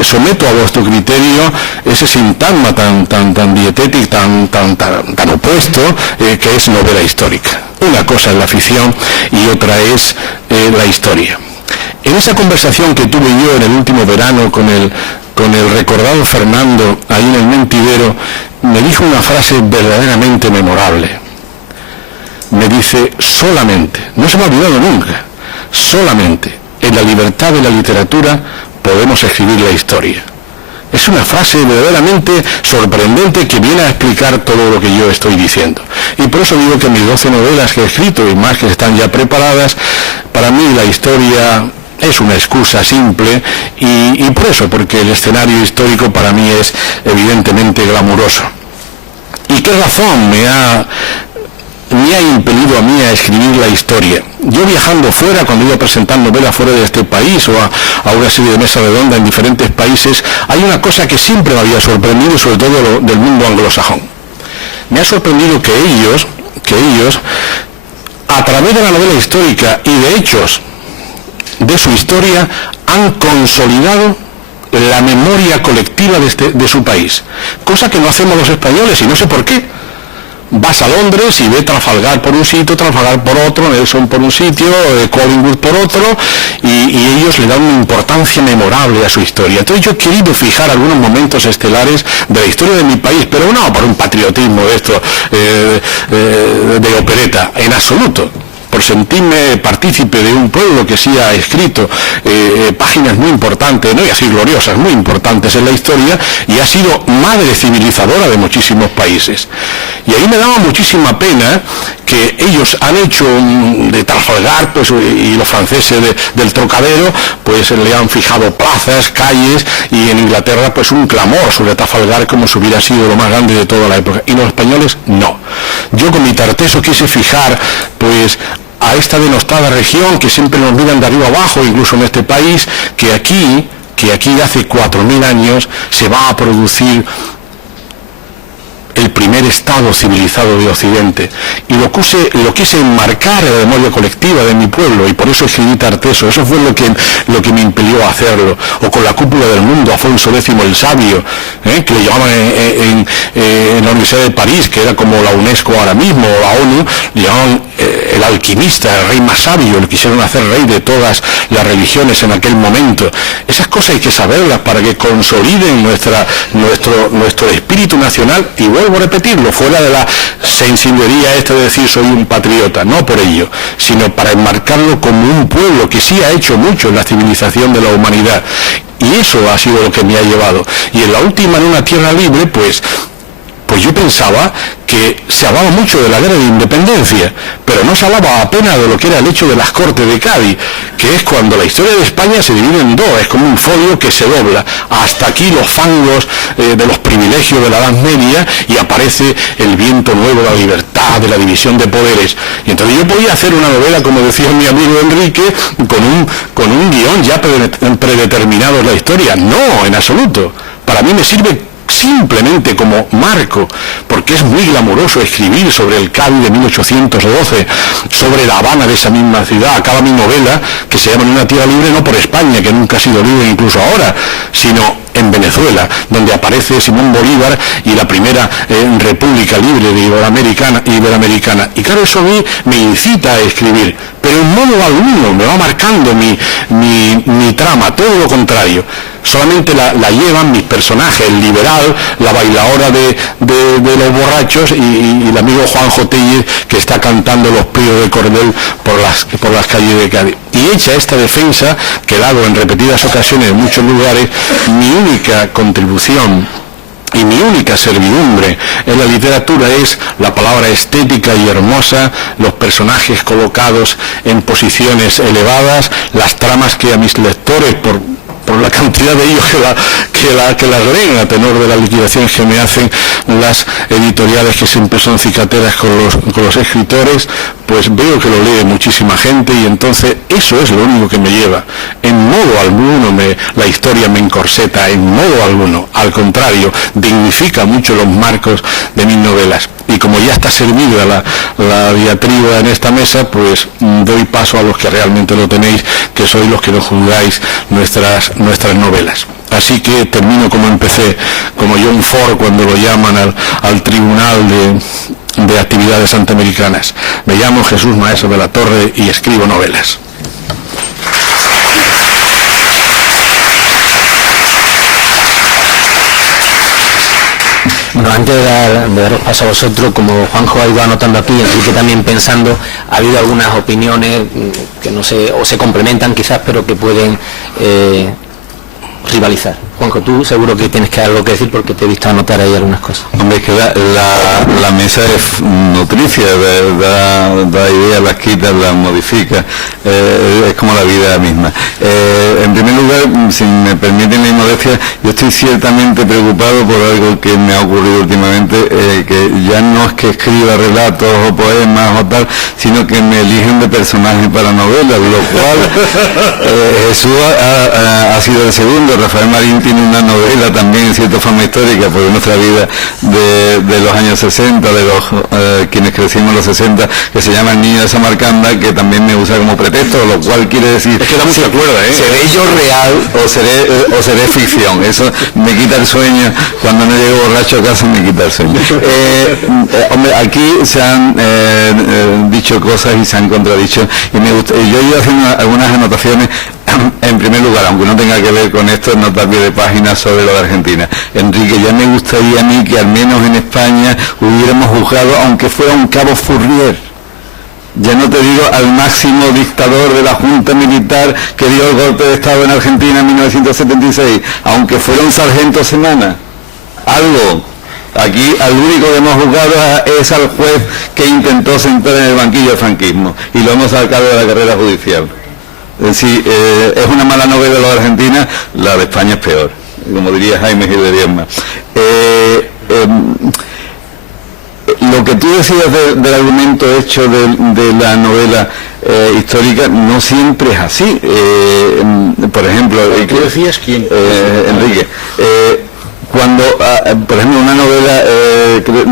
someto a vuestro criterio ese sintagma tan dietético, tan opuesto, que es novela histórica. Una cosa es la ficción y otra es la historia. En esa conversación que tuve yo en el último verano con el recordado Fernando, ahí en El Mentidero, me dijo una frase verdaderamente memorable. me dice: solamente, no se me ha olvidado nunca, solamente en la libertad de la literatura podemos escribir la historia. Es una frase verdaderamente sorprendente que viene a explicar todo lo que yo estoy diciendo. Y por eso digo que mis 12 novelas que he escrito, y más que están ya preparadas, para mí la historia es una excusa simple, y por eso, porque el escenario histórico para mí es evidentemente glamuroso. ¿Y qué razón me ha impelido a mí a escribir la historia? Yo, viajando fuera, cuando iba a presentar novelas fuera de este país o a una serie de mesas redondas en diferentes países, hay una cosa que siempre me había sorprendido, sobre todo del mundo anglosajón. Me ha sorprendido que ellos, a través de la novela histórica y de hechos de su historia, han consolidado la memoria colectiva de su país, cosa que no hacemos los españoles, y no sé por qué. Vas a Londres y ve Trafalgar por un sitio, Trafalgar por otro, Nelson por un sitio, Collingwood por otro, y ellos le dan una importancia memorable a su historia. Entonces yo he querido fijar algunos momentos estelares de la historia de mi país, pero no por un patriotismo de esto, de opereta, en absoluto, por sentirme partícipe de un pueblo que sí ha escrito páginas muy importantes, no voy a decir gloriosas, muy importantes en la historia, y ha sido madre civilizadora de muchísimos países. Y ahí me daba muchísima pena que ellos han hecho de Trafalgar, pues, y los franceses del Trocadero, pues le han fijado plazas, calles, y en Inglaterra pues un clamor sobre Trafalgar como si hubiera sido lo más grande de toda la época, y los españoles no. Yo con mi Tarteso quise fijar pues a esta denostada región que siempre nos miran de arriba abajo, incluso en este país, que aquí hace 4.000 años se va a producir el primer Estado civilizado de Occidente, y lo quise enmarcar en la memoria colectiva de mi pueblo, y por eso escribí Tarteso. Eso fue lo que me impelió a hacerlo. O con la cúpula del mundo, Afonso X el Sabio, que le llamaban en la Universidad de París, que era como la UNESCO ahora mismo, o la ONU, le llamaban el alquimista, el rey más sabio, le quisieron hacer rey de todas las religiones en aquel momento. Esas cosas hay que saberlas para que consoliden nuestro espíritu nacional, y vuelvo a repetirlo, fuera de la sensiblería de decir soy un patriota, no por ello, sino para enmarcarlo como un pueblo que sí ha hecho mucho en la civilización de la humanidad. Y eso ha sido lo que me ha llevado. Y en la última, En una tierra libre, pues yo pensaba que se hablaba mucho de la guerra de independencia, pero no se hablaba apenas de lo que era el hecho de las Cortes de Cádiz, que es cuando la historia de España se divide en dos, es como un folio que se dobla, hasta aquí los fangos de los privilegios de la Edad Media, y aparece el viento nuevo de la libertad, de la división de poderes. Y entonces yo podía hacer una novela, como decía mi amigo Enrique, con un guión ya predeterminado en la historia. No, en absoluto. Para mí me sirve simplemente como marco, porque es muy glamuroso escribir sobre el Cádiz de 1812, sobre La Habana de esa misma ciudad. Acaba mi novela, que se llama En una tierra libre, no por España, que nunca ha sido libre incluso ahora, sino en Venezuela, donde aparece Simón Bolívar y la primera república libre de iberoamericana. Y claro, eso a mí me incita a escribir, pero en modo alguno me va marcando mi trama, todo lo contrario. Solamente la llevan mis personajes, el liberal, la bailaora de los borrachos, y el amigo Juanjo Tellez, que está cantando los píos de cordel por las calles de Cádiz. Y hecha esta defensa, que la hago en repetidas ocasiones en muchos lugares, mi única contribución y mi única servidumbre en la literatura es la palabra estética y hermosa, los personajes colocados en posiciones elevadas, las tramas que a mis lectores, por la cantidad de ellos que las leen a tenor de las liquidaciones que me hacen las editoriales, que siempre son cicateras con los escritores, pues veo que lo lee muchísima gente, y entonces eso es lo único que me lleva. En modo alguno la historia me encorseta, en modo alguno. Al contrario, dignifica mucho los marcos de mis novelas. Y como ya está servida la diatriba en esta mesa, pues doy paso a los que realmente lo tenéis, que sois los que nos juzgáis nuestras novelas. Así que termino como empecé, como John Ford cuando lo llaman al Tribunal de Actividades Antiamericanas. Me llamo Jesús Maeso de la Torre y escribo novelas. Bueno, antes de dar paso a vosotros, como Juanjo ha ido anotando aquí, Enrique también pensando, ha habido algunas opiniones que no sé, o se complementan quizás, pero que pueden rivalizar. Juanjo, tú seguro que tienes que algo que decir porque te he visto anotar ahí algunas cosas. Hombre, es que la mesa es nutricia, da ideas, las quita, las modifica, es como la vida misma. En primer lugar, si me permiten la inmodestia, yo estoy ciertamente preocupado por algo que me ha ocurrido últimamente, que ya no es que escriba relatos o poemas o tal, sino que me eligen de personajes para novelas, lo cual Jesús ha sido el segundo. Rafael Marín tiene una novela también en cierta forma histórica, porque nuestra vida de los años 60, de los quienes crecimos en los 60, que se llama El niño de Samarcanda, que también me usa como pretexto, lo cual quiere decir, es que da mucha cuerda, ¿seré yo real o seré ficción? Eso me quita el sueño, cuando no llego borracho a casa me quita el sueño. Hombre, aquí se han dicho cosas y se han contradicho, y me gusta, yo he ido haciendo algunas anotaciones. En primer lugar, aunque no tenga que ver con esto, notas de páginas sobre lo de Argentina. Enrique, ya me gustaría a mí que al menos en España hubiéramos juzgado, aunque fuera un cabo Fourrier, ya no te digo al máximo dictador de la Junta Militar que dio el golpe de Estado en Argentina en 1976, aunque fuera un sargento Semana, algo. Aquí al único que hemos juzgado es al juez que intentó sentar en el banquillo del franquismo, y lo hemos sacado de la carrera judicial. Sí, es una mala novela la de Argentina, la de España es peor, como diría Jaime Gil de Diezma. Lo que tú decías del argumento hecho de la novela histórica no siempre es así. Por ejemplo, ¿tú decías quién? Enrique. Cuando, por ejemplo, una novela,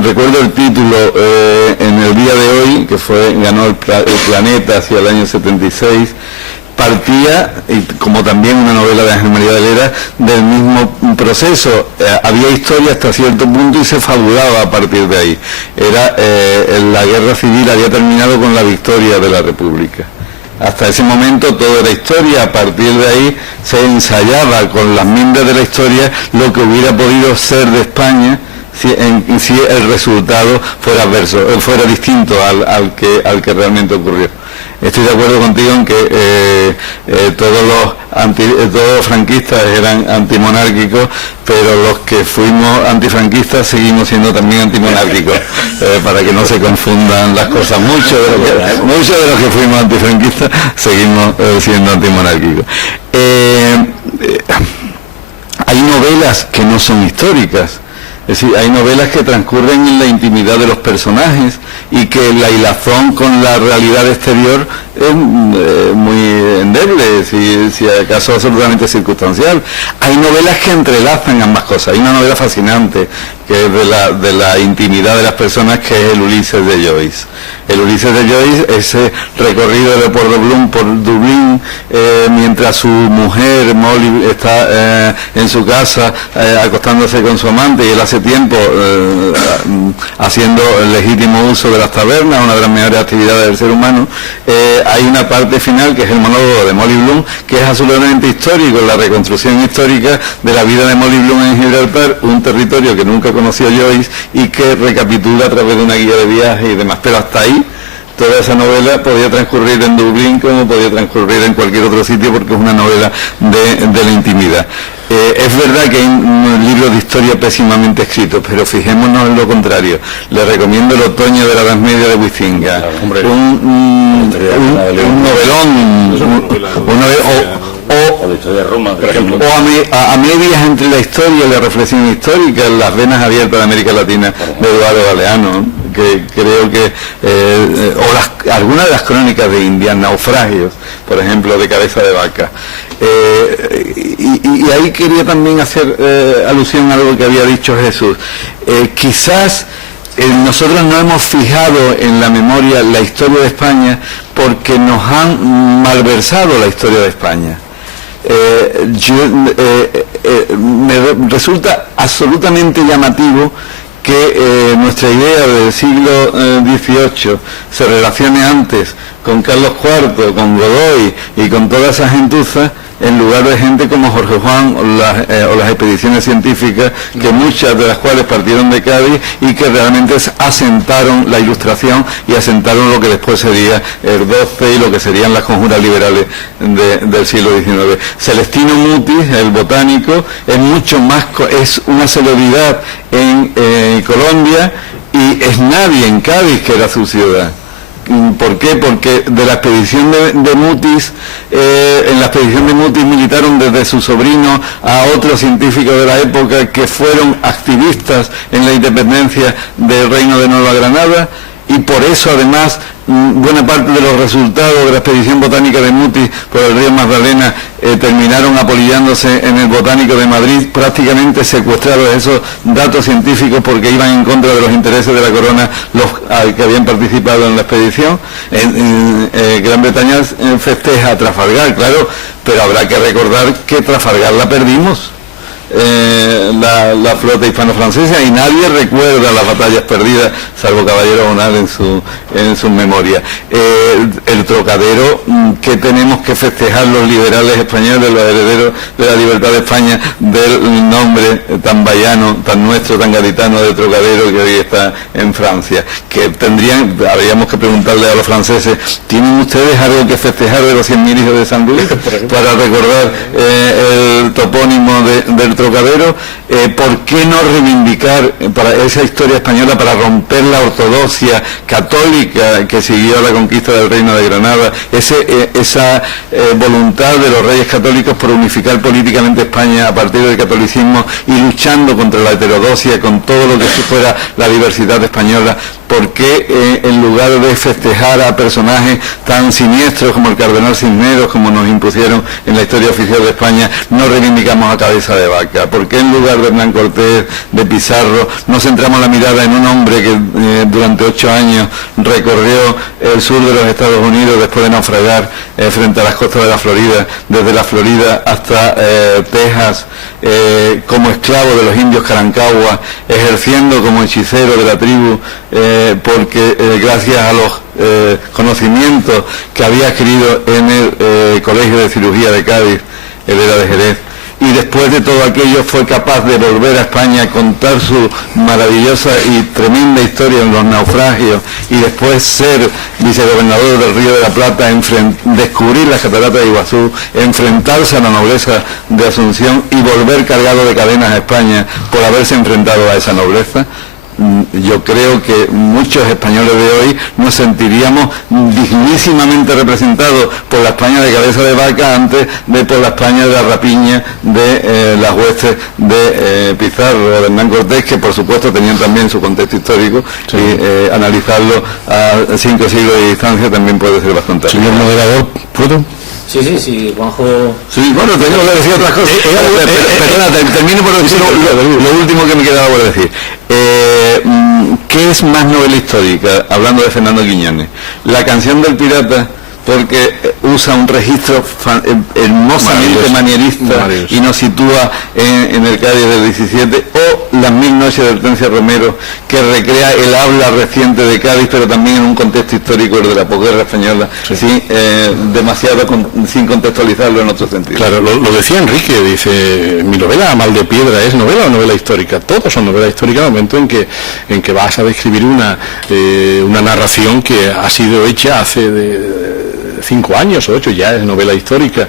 recuerdo el título, en el día de hoy, que ganó el Planeta hacia el año 76, partía, como también una novela de Ángel María de Lera, del mismo proceso. Había historia hasta cierto punto y se fabulaba a partir de ahí. La guerra civil había terminado con la victoria de la República. Hasta ese momento todo era historia, a partir de ahí se ensayaba con las mimbres de la historia lo que hubiera podido ser de España si el resultado fuera distinto al que realmente ocurrió. Estoy de acuerdo contigo en que todos los franquistas eran antimonárquicos, pero los que fuimos antifranquistas seguimos siendo también antimonárquicos, para que no se confundan las cosas. Muchos de los que fuimos antifranquistas seguimos siendo antimonárquicos. Hay novelas que no son históricas. Es decir, hay novelas que transcurren en la intimidad de los personajes y que la hilazón con la realidad exterior es muy endeble, si acaso absolutamente circunstancial. Hay novelas que entrelazan ambas cosas. Hay una novela fascinante que es de la intimidad de las personas, que es el Ulises de Joyce. El Ulises de Joyce, ese recorrido de Leopoldo Bloom por Dublín, mientras su mujer, Molly, está en su casa acostándose con su amante, y él hace tiempo haciendo el legítimo uso de las tabernas, una de las mejores actividades del ser humano. Hay una parte final que es el monólogo de Molly Bloom, que es absolutamente histórico, la reconstrucción histórica de la vida de Molly Bloom en Gibraltar, un territorio que nunca conoció Joyce y que recapitula a través de una guía de viaje y demás. Pero hasta ahí toda esa novela podía transcurrir en Dublín como podía transcurrir en cualquier otro sitio, porque es una novela de la intimidad. Es verdad que hay libros de historia pésimamente escritos, pero fijémonos en lo contrario. Le recomiendo El otoño de la Edad Media de Huizinga, un novelón, o la historia de Roma, por ejemplo, o a medias entre la historia y la reflexión histórica, Las venas abiertas de América Latina de Eduardo Galeano, que creo que algunas de las crónicas de India, Naufragios, por ejemplo, de Cabeza de Vaca. Y ahí quería también hacer alusión a algo que había dicho Jesús. Quizás nosotros no hemos fijado en la memoria la historia de España porque nos han malversado la historia de España. Me resulta absolutamente llamativo que nuestra idea del siglo XVIII se relacione antes con Carlos IV, con Godoy y con toda esa gentuza, en lugar de gente como Jorge Juan o las expediciones científicas, que muchas de las cuales partieron de Cádiz y que realmente asentaron la Ilustración y asentaron lo que después sería el XII y lo que serían las conjuras liberales del siglo XIX. Celestino Mutis, el botánico, es mucho más, es una celebridad en Colombia y es nadie en Cádiz, que era su ciudad. ¿Por qué? Porque de la expedición de Mutis, en la expedición de Mutis militaron desde su sobrino a otros científicos de la época que fueron activistas en la independencia del Reino de Nueva Granada, y por eso además buena parte de los resultados de la expedición botánica de Mutis por el río Magdalena terminaron apoyándose en el Botánico de Madrid, prácticamente secuestrados esos datos científicos porque iban en contra de los intereses de la corona los que habían participado en la expedición. Gran Bretaña festeja a Trafalgar, claro, pero habrá que recordar que Trafalgar la perdimos. La flota hispano-francesa, y nadie recuerda las batallas perdidas salvo Caballero Bonal en su memoria. El Trocadero, que tenemos que festejar los liberales españoles, los herederos de la libertad de España, del nombre tan vallano, tan nuestro, tan gaditano de Trocadero, que hoy está en Francia, que habríamos que preguntarle a los franceses: ¿tienen ustedes algo que festejar de los 100.000 hijos de San Luis para recordar el topónimo del Trocadero? ¿Por qué no reivindicar para esa historia española, para romper la ortodoxia católica que siguió a la conquista del Reino de Granada, esa voluntad de los reyes católicos por unificar políticamente España a partir del catolicismo y luchando contra la heterodoxia, con todo lo que fuera la diversidad española? ¿Por qué en lugar de festejar a personajes tan siniestros como el cardenal Cisneros, como nos impusieron en la historia oficial de España, no reivindicamos a Cabeza de Vaca? ¿Por qué en lugar de Hernán Cortés, de Pizarro, no centramos la mirada en un hombre que durante 8 años recorrió el sur de los Estados Unidos después de naufragar frente a las costas de la Florida, desde la Florida hasta Texas, como esclavo de los indios Carancagua, ejerciendo como hechicero de la tribu, porque gracias a los conocimientos que había adquirido en el Colegio de Cirugía de Cádiz, él era de Jerez, y después de todo aquello fue capaz de volver a España, a contar su maravillosa y tremenda historia en los naufragios, y después ser vicegobernador del Río de la Plata, descubrir las cataratas de Iguazú, enfrentarse a la nobleza de Asunción y volver cargado de cadenas a España por haberse enfrentado a esa nobleza. Yo creo que muchos españoles de hoy nos sentiríamos dignísimamente representados por la España de Cabeza de Vaca antes de por la España de la rapiña de las huestes de Pizarro o de Hernán Cortés, que por supuesto tenían también su contexto histórico, sí. Y analizarlo a 5 siglos de distancia también puede ser bastante. Señor moderador, ¿puedo? Sí, Juanjo. Sí, bueno, tengo que decir otras cosas. Perdona, termino por decir lo último que me quedaba por decir. ¿Qué es más novela histórica? Hablando de Fernando Quiñones. La canción del pirata, porque usa un registro hermosamente manierista y nos sitúa en el Cádiz del 17, o Las 1000 noches de Hortensia Romero, que recrea el habla reciente de Cádiz, pero también en un contexto histórico, el de la posguerra española, sí. Sin contextualizarlo en otro sentido. Claro, lo decía Enrique, dice: mi novela Mal de Piedra, ¿es novela o novela histórica? Todos son novela histórica en el momento en que vas a describir una narración que ha sido hecha hace 5 años o 8, ya es novela histórica.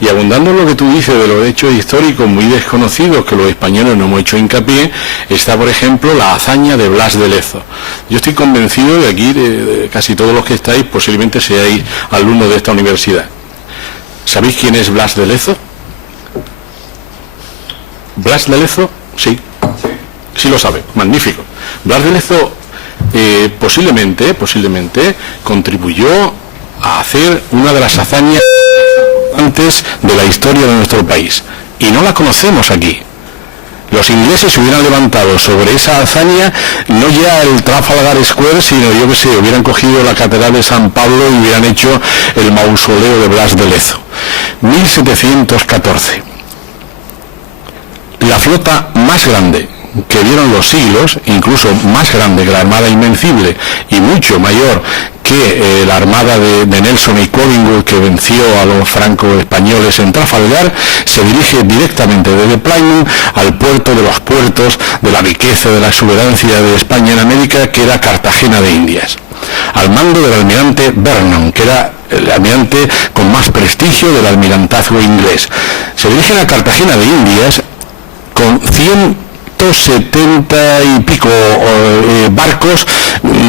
Y abundando en lo que tú dices de los hechos históricos muy desconocidos que los españoles no hemos hecho hincapié, está por ejemplo la hazaña de Blas de Lezo. Yo estoy convencido de aquí, de casi todos los que estáis, posiblemente seáis alumnos de esta universidad. ¿Sabéis quién es Blas de Lezo? ¿Blas de Lezo? Sí lo sabe, magnífico. Blas de Lezo posiblemente contribuyó a hacer una de las hazañas antes de la historia de nuestro país, y no la conocemos aquí. Los ingleses se hubieran levantado sobre esa hazaña, no ya el Trafalgar Square, sino hubieran cogido la Catedral de San Pablo y hubieran hecho el mausoleo de Blas de Lezo. 1714. La flota más grande que vieron los siglos, incluso más grande que la Armada Invencible y mucho mayor que la armada de Nelson y Collingwood, que venció a los franco-españoles en Trafalgar, se dirige directamente desde Plymouth al puerto de los puertos, de la riqueza, de la exuberancia de España en América, que era Cartagena de Indias, al mando del almirante Vernon, que era el almirante con más prestigio del almirantazgo inglés. Se dirigen a Cartagena de Indias con 170 y pico barcos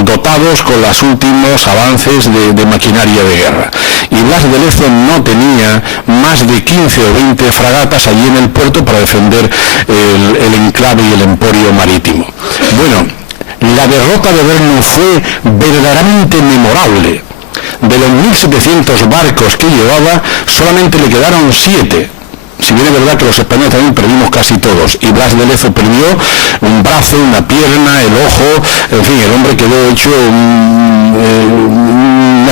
dotados con los últimos avances de maquinaria de guerra. Y Blas de Lezo no tenía más de 15 o 20 fragatas allí en el puerto para defender el enclave y el emporio marítimo. Bueno, la derrota de Vernon fue verdaderamente memorable. De los 1.700 barcos que llevaba, solamente le quedaron 7. Si bien es verdad que los españoles también perdimos casi todos, y Blas de Lezo perdió un brazo, una pierna, el ojo, en fin, el hombre quedó hecho un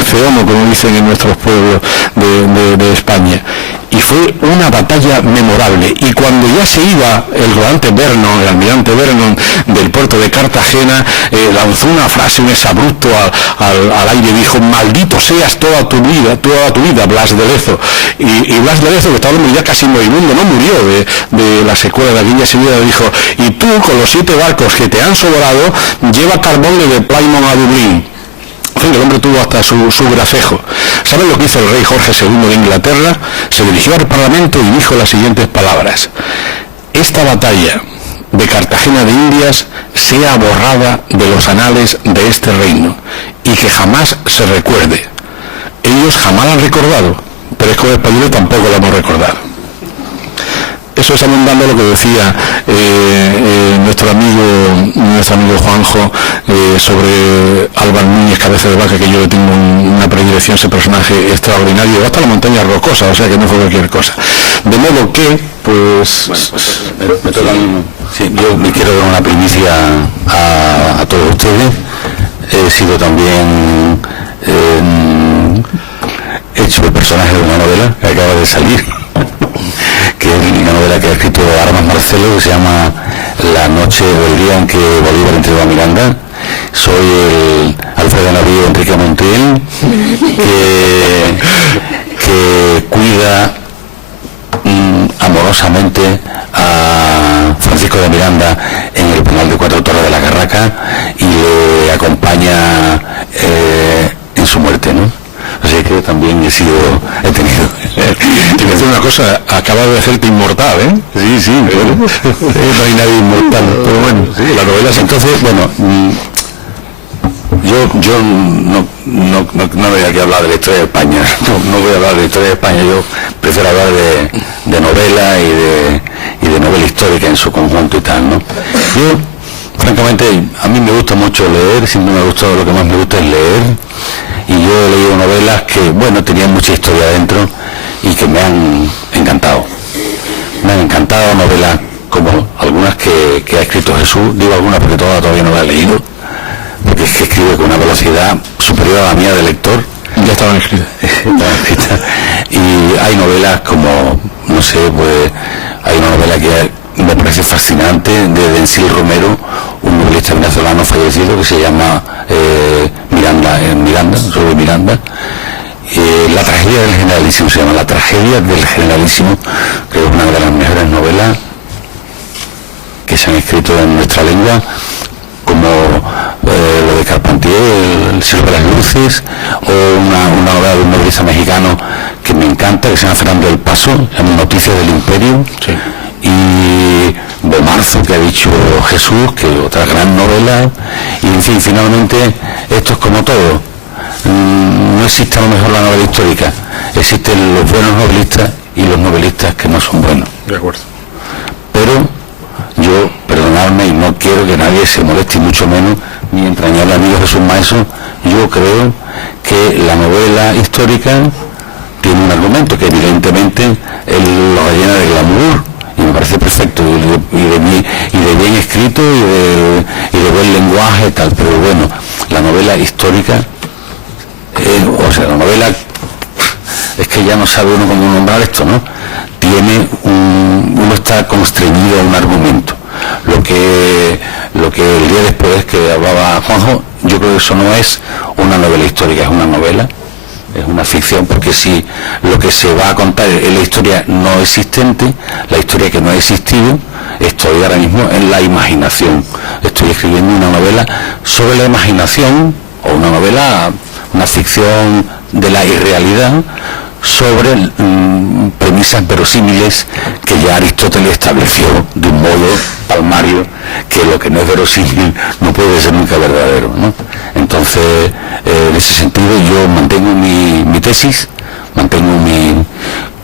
feomo, como dicen en nuestros pueblos de España. Y fue una batalla memorable. Y cuando ya se iba el rodante Vernon, el almirante Vernon, del puerto de Cartagena, lanzó una frase, un exabrupto al aire, dijo: maldito seas toda tu vida, Blas de Lezo. Y Blas de Lezo, que estaba ya casi moribundo, no murió de la secuela de aquella seguida, dijo: y tú, con los 7 barcos que te han sobrado, lleva carbón desde Plymouth a Dublín. En fin, el hombre tuvo hasta su gracejo. ¿Saben lo que hizo el rey Jorge II de Inglaterra? Se dirigió al Parlamento y dijo las siguientes palabras: esta batalla de Cartagena de Indias sea borrada de los anales de este reino y que jamás se recuerde. Ellos jamás la han recordado, pero es que los españoles tampoco la hemos recordado. Eso es abundando lo que decía nuestro amigo Juanjo sobre Álvaro Núñez Cabeza de Vaca, que yo le tengo una predilección, ese personaje extraordinario, hasta la montaña rocosa, o sea que no fue cualquier cosa. De modo que, pues... Bueno, pues me toca... Sí, yo me quiero dar una primicia a todos ustedes. He sido también hecho el personaje de una novela que acaba de salir, que es una novela que ha escrito Armas Marcelo, que se llama La noche o el día en que Bolívar entregó a Miranda. Soy el Alfredo Navío Enrique Montiel, que cuida amorosamente a Francisco de Miranda en el penal de Cuatro Torres de la Carraca y le acompaña en su muerte, ¿no? Así que también he tenido... Te voy a decir una cosa, acabas de hacerte inmortal, ¿eh? Sí, bueno, no hay nadie inmortal, pero bueno, sí, la novela es... Entonces, bueno, yo no voy aquí a hablar de la historia de España, no voy a hablar de la historia de España, yo prefiero hablar de novela y de novela histórica en su conjunto y tal, ¿no? Yo, francamente, a mí me gusta mucho leer, siempre me ha gustado, lo que más me gusta es leer, y yo he leído novelas que, bueno, tenían mucha historia dentro y que me han encantado. Me han encantado novelas como algunas que ha escrito Jesús, digo algunas porque todavía no las he leído, porque es que escribe con una velocidad superior a la mía de lector. Ya estaban escritas. Y hay novelas como, no sé, pues hay una novela que me parece fascinante de Dencil Romero, un novelista venezolano fallecido, que se llama Miranda, sobre Miranda. La tragedia del generalísimo, se llama La tragedia del generalísimo, que es una de las mejores novelas que se han escrito en nuestra lengua, como lo de Carpentier, El cielo de las luces, o una novela de un novelista mexicano que me encanta, que se llama Fernando del Paso, se llama Noticias del Imperio, sí. Y Bomarzo, que ha dicho Jesús, que otra gran novela, y en fin, finalmente esto es como todo. No existe a lo mejor la novela histórica, existen los buenos novelistas y los novelistas que no son buenos. De acuerdo. Pero yo, perdonadme, y no quiero que nadie se moleste, y mucho menos mi entrañable amigo Jesús Maeso, yo creo que la novela histórica tiene un argumento que evidentemente él lo rellena de glamour, y me parece perfecto, y de bien escrito, y de buen lenguaje y tal, pero bueno, la novela histórica, la novela, es que ya no sabe uno cómo nombrar esto, ¿no? Uno está constreñido a un argumento. Lo que que el día después que hablaba Juanjo, yo creo que eso no es una novela histórica, es una novela, es una ficción, porque si lo que se va a contar es la historia no existente, la historia que no ha existido, estoy ahora mismo en la imaginación, estoy escribiendo una novela sobre la imaginación, o una novela, una ficción de la irrealidad, sobre premisas verosímiles que ya Aristóteles estableció de un modo palmario, que lo que no es verosímil no puede ser nunca verdadero, ¿no? Entonces, en ese sentido yo mantengo mi tesis,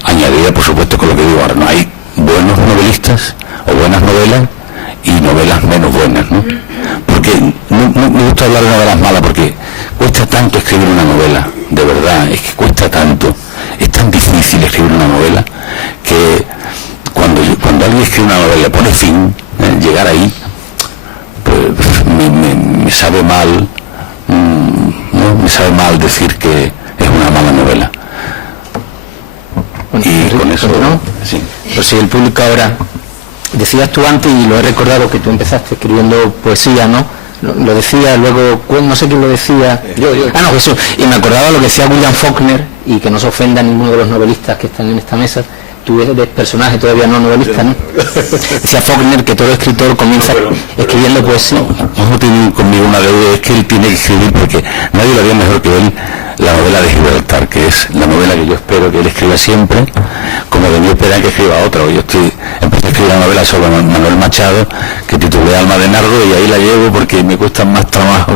añadida por supuesto con lo que digo ahora, no hay buenos novelistas o buenas novelas y novelas menos buenas, ¿no? Porque no me gusta hablar de novelas malas, porque cuesta tanto escribir una novela, de verdad, es que cuesta tanto. Es tan difícil escribir una novela que cuando alguien escribe una novela, le pone fin, llegar ahí, pues me sabe mal, ¿no? Me sabe mal decir que es una mala novela. Bueno, y con eso, ¿no? Sí. Pues si el público ahora, decías tú antes, y lo he recordado, que tú empezaste escribiendo poesía, ¿no? Lo decía, luego, no sé quién lo decía. Yo. Ah, no, Jesús. Y me acordaba lo que decía William Faulkner, y que no se ofenda a ninguno de los novelistas que están en esta mesa. Tú eres personaje todavía no novelista, ¿no? Decía Faulkner que todo escritor comienza escribiendo poesía. No tiene conmigo una deuda, es que él tiene que escribir, porque nadie lo haría mejor que él, la novela de Gibraltar, que es la novela que yo espero que él escriba siempre, como de mí esperan que escriba otra. Yo empecé a escribir una novela sobre Manuel Machado, que titulé Alma de Nardo, y ahí la llevo porque me cuesta más trabajo,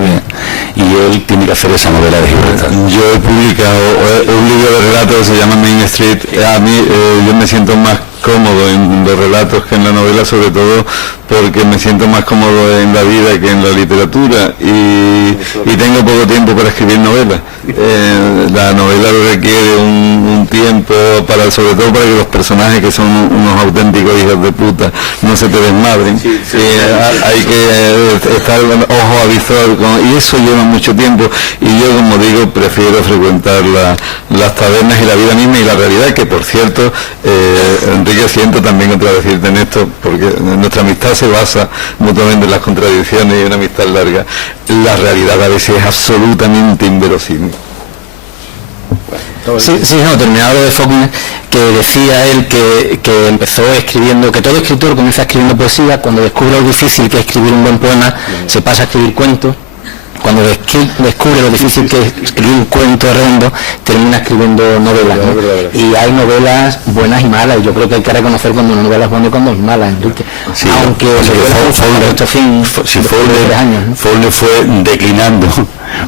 y él tiene que hacer esa novela de Gibraltar. Yo he publicado un libro de relatos, se llama Main Street. A mí yo me siento más cómodo en los relatos que en la novela, sobre todo porque me siento más cómodo en la vida que en la literatura, y tengo poco tiempo para escribir novelas. La novela requiere un tiempo, sobre todo para que los personajes, que son unos auténticos hijos de puta, no se te desmadren. Hay que estar ojo a visor, y eso lleva mucho tiempo, y yo, como digo, prefiero frecuentar las tabernas y la vida misma y la realidad, que por cierto, Enrique, siento también contradecirte en esto, porque nuestra amistad se basa mutuamente en las contradicciones y una amistad larga. La realidad a veces es absolutamente inverosímil. Sí, no, terminaba lo de Faulkner, que decía él que empezó escribiendo, que todo escritor comienza escribiendo poesía, cuando descubre lo difícil que es escribir un buen poema, se pasa a escribir cuentos. Cuando descubre lo difícil que es escribir un cuento redondo, termina escribiendo novelas, ¿no? Y hay novelas buenas y malas, y yo creo que hay que reconocer cuando una novela es buena y cuando es mala, Enrique. Sí, aunque Faulkner fue declinando,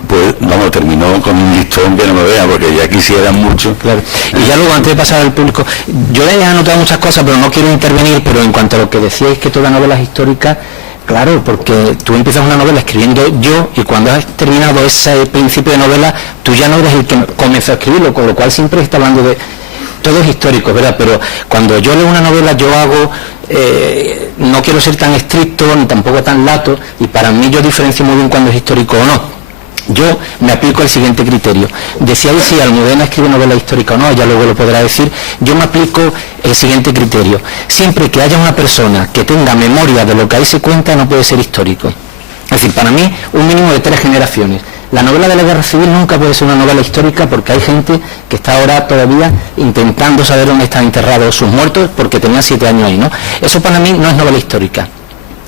pues vamos, terminó con un listón que no me vea, porque ya quisieran mucho. Claro. Y ya luego, antes de pasar al público, yo le he anotado muchas cosas, pero no quiero intervenir, pero en cuanto a lo que decíais, que toda novela es histórica, claro, porque tú empiezas una novela escribiendo yo, y cuando has terminado ese principio de novela, tú ya no eres el que comenzó a escribirlo, con lo cual siempre está hablando de... Todo es histórico, ¿verdad? Pero cuando yo leo una novela, yo hago... no quiero ser tan estricto, ni tampoco tan lato, y para mí yo diferencio muy bien cuando es histórico o no. Yo me aplico el siguiente criterio. Decía si Almudena escribe novela histórica o no, ya luego lo podrá decir. Yo me aplico el siguiente criterio. Siempre que haya una persona que tenga memoria de lo que ahí se cuenta, no puede ser histórico. Es decir, para mí, un mínimo de 3 generaciones. La novela de la Guerra Civil nunca puede ser una novela histórica, porque hay gente que está ahora todavía intentando saber dónde están enterrados sus muertos porque tenían 7 años ahí, ¿no? Eso para mí no es novela histórica.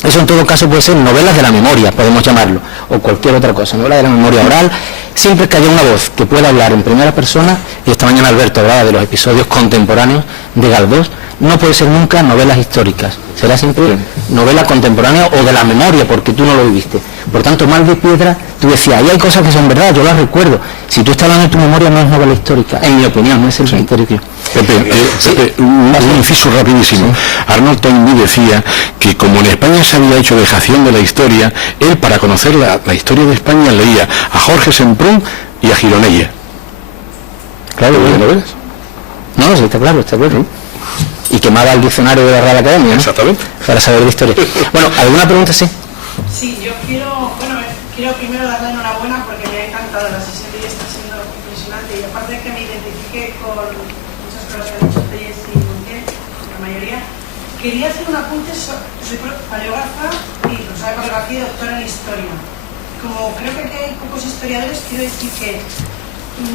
Eso en todo caso puede ser novelas de la memoria, podemos llamarlo, o cualquier otra cosa, novela de la memoria oral, siempre que haya una voz que pueda hablar en primera persona, y esta mañana Alberto hablaba de los episodios contemporáneos de Galdós, no puede ser nunca novelas históricas, será siempre novela contemporánea o de la memoria, porque tú no lo viviste. Por tanto, Mal de Piedra, tú decías, ahí hay cosas que son verdad, yo las recuerdo. Si tú estás hablando de tu memoria, no es novela histórica, en mi opinión, no es el criterio. Pepe, un inciso rapidísimo. Arnold Toynbee decía que como en España se había hecho dejación de la historia, él, para conocer la historia de España, leía a Jorge Semprún y a Gironella. Claro, ¿Lo ves? No, sí, está claro, está claro. Y quemaba el diccionario de la Real Academia, ¿no? Exactamente. Para saber de historia. Bueno, ¿alguna pregunta? Sí. Sí, yo quiero primero darle enhorabuena porque me ha encantado la sesión de hoy, está siendo impresionante, y aparte de que me identifique con muchas cosas que han dicho ustedes y Montiel, la mayoría, quería hacer un apunte, soy paleógrafa y profesora de paleografía y doctora en historia. Como creo que aquí hay pocos historiadores, quiero decir que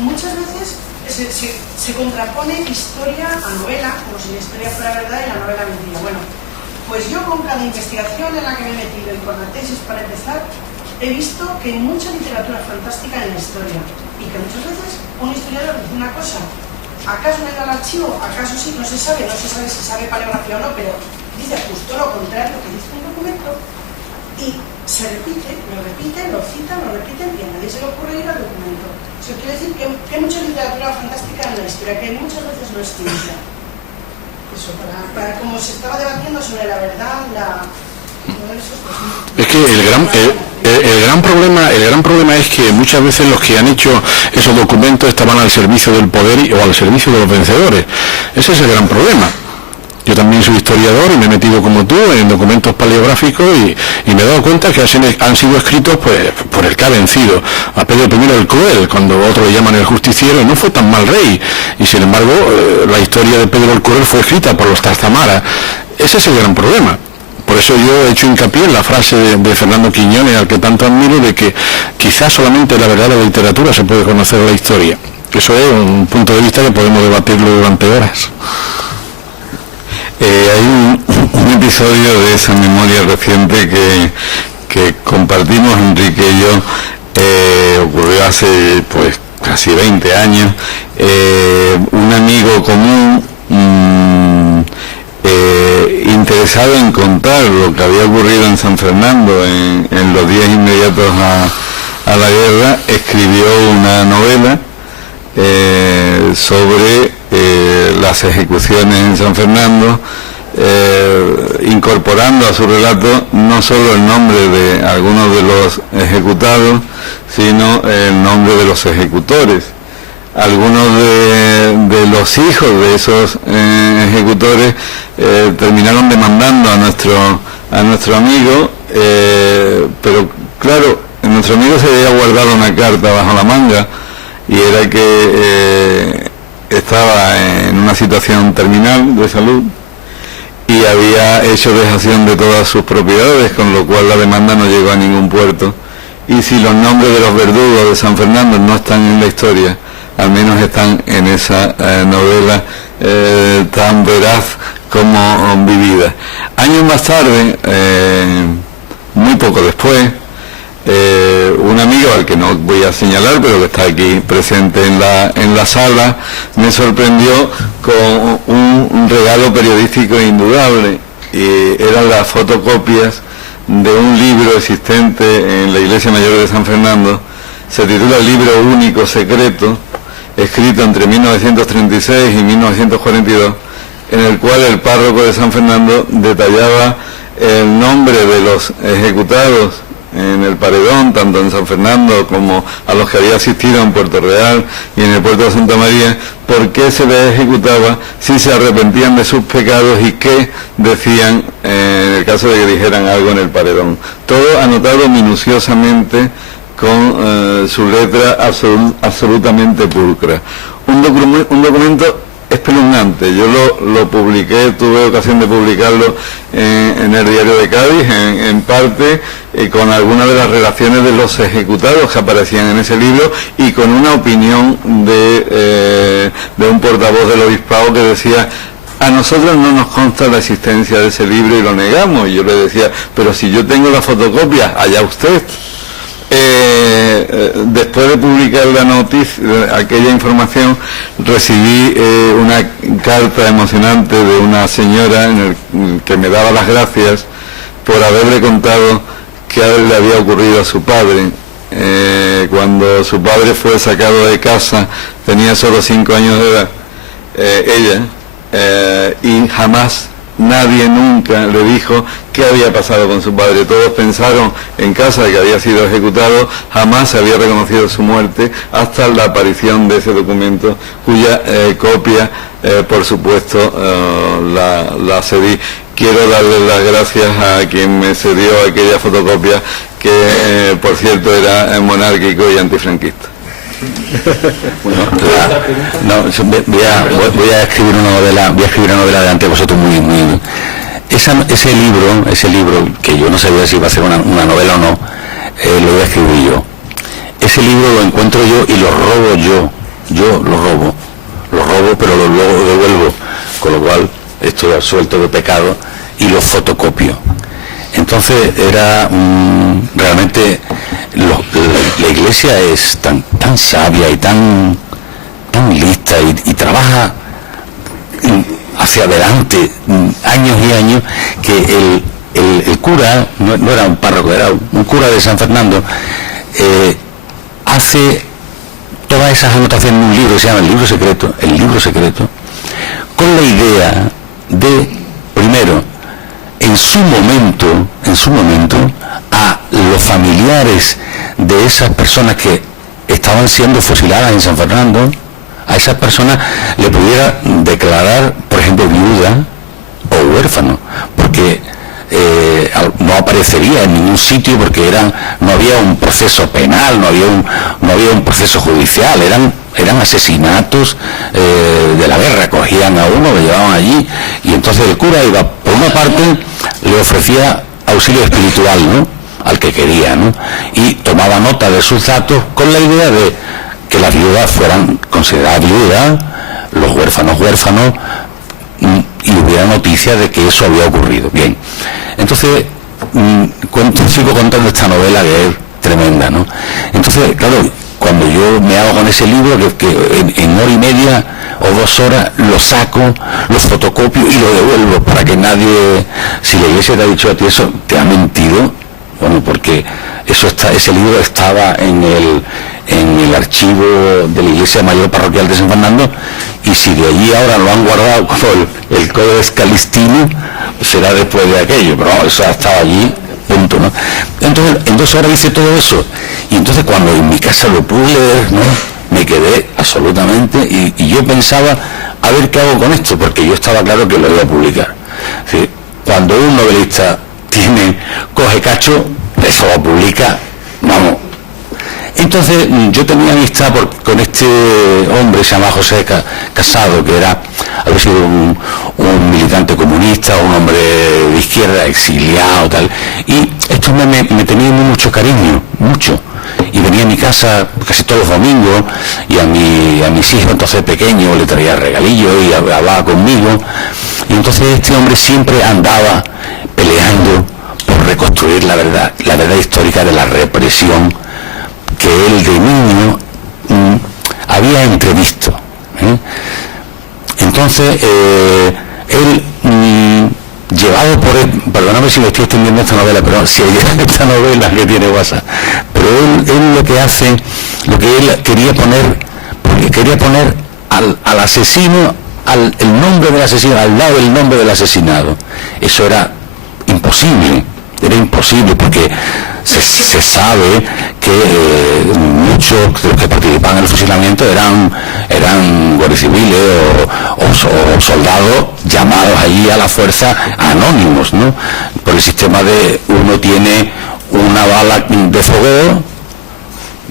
muchas veces se contrapone historia a novela, como si la historia fuera verdad y la novela mentira. Bueno, pues yo con cada investigación en la que me he metido y con la tesis para empezar, he visto que hay mucha literatura fantástica en la historia y que muchas veces un historiador dice una cosa, ¿acaso no era el archivo? ¿Acaso sí? No se sabe si sabe paleografía o no, pero dice justo lo contrario que dice un documento y se repite, lo citan, lo repiten y a nadie se le ocurre ir al documento. Eso quiere decir que hay mucha literatura fantástica en la historia, que muchas veces no es ciencia. Eso, para como se estaba debatiendo sobre la verdad, es que el gran problema es que muchas veces los que han hecho esos documentos estaban al servicio del poder o al servicio de los vencedores. Ese es el gran problema. Yo también soy historiador y me he metido como tú en documentos paleográficos y me he dado cuenta que han sido escritos pues por el que ha vencido. A Pedro I el Cruel, cuando otros le llaman el justiciero, no fue tan mal rey. Y sin embargo, la historia de Pedro el Cruel fue escrita por los Trastamara. Ese es el gran problema. Por eso yo he hecho hincapié en la frase de Fernando Quiñones, al que tanto admiro, de que quizás solamente la verdadera literatura se puede conocer la historia. Eso es un punto de vista que podemos debatirlo durante horas. Hay un episodio de esa memoria reciente que compartimos Enrique y yo, ocurrió hace pues casi 20 años. Un amigo común interesado en contar lo que había ocurrido en San Fernando en los días inmediatos a la guerra, escribió una novela sobre las ejecuciones en San Fernando, incorporando a su relato no solo el nombre de algunos de los ejecutados, sino el nombre de los ejecutores. Algunos de los hijos de esos ejecutores terminaron demandando a nuestro amigo, pero claro, nuestro amigo se había guardado una carta bajo la manga, y era que estaba en una situación terminal de salud y había hecho dejación de todas sus propiedades, con lo cual la demanda no llegó a ningún puerto. Y si los nombres de los verdugos de San Fernando no están en la historia, al menos están en esa novela tan veraz como vivida. Años más tarde, muy poco después, un amigo al que no voy a señalar, pero que está aquí presente en la sala, me sorprendió con un regalo periodístico indudable, y eran las fotocopias de un libro existente en la Iglesia Mayor de San Fernando. Se titula El Libro Único Secreto, escrito entre 1936 y 1942, en el cual el párroco de San Fernando detallaba el nombre de los ejecutados en el paredón, tanto en San Fernando como a los que había asistido en Puerto Real y en el puerto de Santa María, por qué se les ejecutaba, si se arrepentían de sus pecados y qué decían en el caso de que dijeran algo en el paredón. Todo anotado minuciosamente con su letra absolutamente pulcra. Un documento espeluznante. Yo lo publiqué, tuve ocasión de publicarlo en el Diario de Cádiz, en parte, con algunas de las relaciones de los ejecutados que aparecían en ese libro, y con una opinión de un portavoz del obispado que decía: a nosotros no nos consta la existencia de ese libro y lo negamos. Y yo le decía: pero si yo tengo la fotocopia, allá usted. Después de publicar la noticia, aquella información, recibí una carta emocionante de una señora que me daba las gracias por haberle contado que a él le había ocurrido a su padre. Cuando su padre fue sacado de casa, tenía solo 5 años de edad, ella, y jamás nadie nunca le dijo qué había pasado con su padre. Todos pensaron en casa que había sido ejecutado, jamás se había reconocido su muerte hasta la aparición de ese documento, cuya copia, por supuesto, la cedí. Quiero darle las gracias a quien me cedió aquella fotocopia, que por cierto era monárquico y antifranquista. Bueno, voy a escribir una novela delante de vosotros muy ese libro, que yo no sabía si iba a ser una novela o no, lo voy a escribir yo. Ese libro lo encuentro yo y lo robo yo lo robo, pero lo devuelvo, con lo cual estoy absuelto de pecado y lo fotocopio. Entonces era realmente la Iglesia es tan sabia y tan lista y trabaja hacia adelante años y años, que el cura, no era un párroco, era un cura de San Fernando, hace todas esas anotaciones en un libro que se llama El Libro Secreto, con la idea de, primero, en su momento, a los familiares de esas personas que estaban siendo fusiladas en San Fernando, a esas personas le pudiera declarar, por ejemplo, viuda o huérfano, porque no aparecería en ningún sitio, porque no había un proceso penal, no había un proceso judicial, eran asesinatos de la guerra. Cogían a uno, lo llevaban allí, y entonces el cura iba, por una parte, le ofrecía auxilio espiritual, ¿no?, al que quería, ¿no?, y tomaba nota de sus datos con la idea de que las viudas fueran consideradas viudas, los huérfanos, y hubiera noticias de que eso había ocurrido. Bien, entonces sigo contando esta novela, que es tremenda, ¿no? Entonces, claro, cuando yo me hago con ese libro, que en hora y media o 2 horas lo saco, lo fotocopio y lo devuelvo, para que nadie, si la Iglesia te ha dicho a ti eso, te ha mentido. Bueno, porque ese libro estaba en el archivo de la Iglesia Mayor Parroquial de San Fernando, y si de allí ahora lo han guardado como el Codex Calistino, será después de aquello, pero no, eso ha estado allí, punto, ¿no? Entonces, en 2 horas hice todo eso, y entonces cuando en mi casa lo pude leer, ¿no?, me quedé absolutamente, y yo pensaba, a ver qué hago con esto, porque yo estaba claro que lo iba a publicar. ¿Sí? Cuando un novelista coge cacho, eso lo publica, vamos. Entonces yo tenía amistad con este hombre, se llama José Casado, que había sido un militante comunista, un hombre de izquierda, exiliado, tal, y esto me tenía mucho cariño, mucho, y venía a mi casa casi todos los domingos, y a mis hijos entonces pequeños le traía regalillos y hablaba conmigo, y entonces este hombre siempre andaba peleando por reconstruir la verdad histórica de la represión que él de niño había entrevisto. Entonces, él, llevado por él, perdóname si me estoy extendiendo esta novela, pero si hay esta novela que tiene WhatsApp, pero él lo que hace, lo que él quería poner al asesino, el nombre del asesino, al lado del nombre del asesinado. Eso era imposible, porque se sabe que muchos de los que participaban en el fusilamiento eran guardias civiles o soldados llamados allí a la fuerza, anónimos, ¿no?, por el sistema de uno tiene una bala de fogueo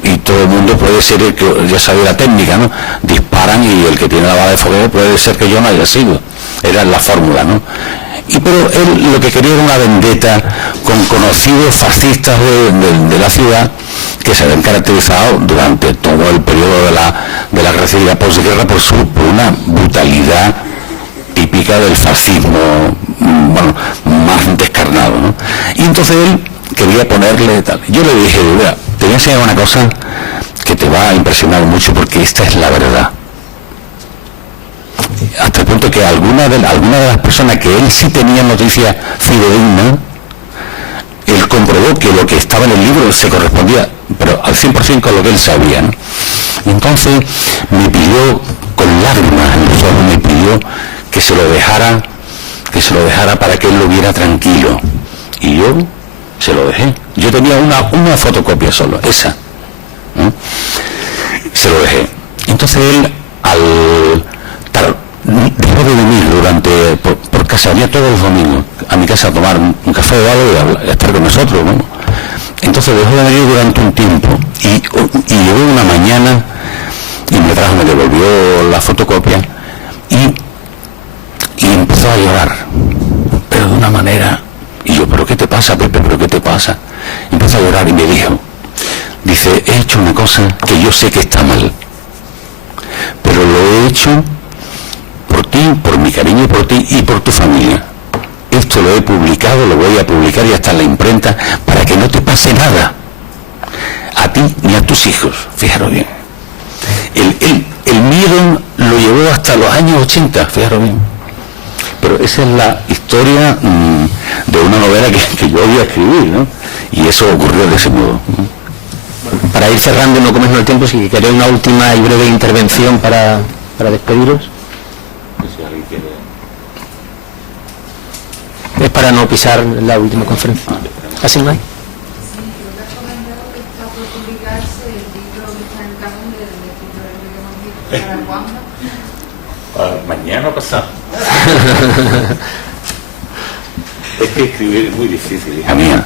y todo el mundo puede ser el que, ya sabe la técnica, ¿no?, disparan y el que tiene la bala de fogueo puede ser que yo no haya sido. Era la fórmula, ¿no? Pero él lo que quería era una vendetta con conocidos fascistas de la ciudad, que se habían caracterizado durante todo el periodo de la guerra civil y la posguerra por una brutalidad típica del fascismo, bueno, más descarnado, ¿no? Y entonces él quería ponerle tal. Yo le dije, mira, te voy a enseñar una cosa que te va a impresionar mucho, porque esta es la verdad. Hasta el punto que alguna de las personas que él sí tenía noticias fidedignas, él comprobó que lo que estaba en el libro se correspondía, pero al 100% con lo que él sabía, ¿no? Y entonces me pidió, con lágrimas en los ojos, me pidió que se lo dejara para que él lo viera tranquilo. Y yo se lo dejé. Yo tenía una fotocopia solo, esa, ¿no? Se lo dejé. Entonces él, dejó de venir por casa, venía todos los domingos a mi casa a tomar un café o algo y a estar con nosotros, ¿no? Entonces dejó de venir durante un tiempo y llegó una mañana y me devolvió la fotocopia y empezó a llorar, pero una manera. Y yo, ¿pero qué te pasa, Pepe? ¿Pero qué te pasa? Y empezó a llorar y me dijo, dice, he hecho una cosa que yo sé que está mal, pero lo he hecho por ti, por mi cariño por ti y por tu familia. Esto lo he publicado, lo voy a publicar y hasta en la imprenta para que no te pase nada, a ti ni a tus hijos. Fijaros bien. El miedo lo llevó hasta los años 80, fijaros bien. Pero esa es la historia de una novela que yo voy a escribir, ¿no? Y eso ocurrió de ese modo. Para ir cerrando, no comernos el tiempo, si queréis una última y breve intervención para despediros. Es para no pisar la última conferencia. ¿Así no hay? Mañana pasado. Es que escribir es muy difícil, hija mía.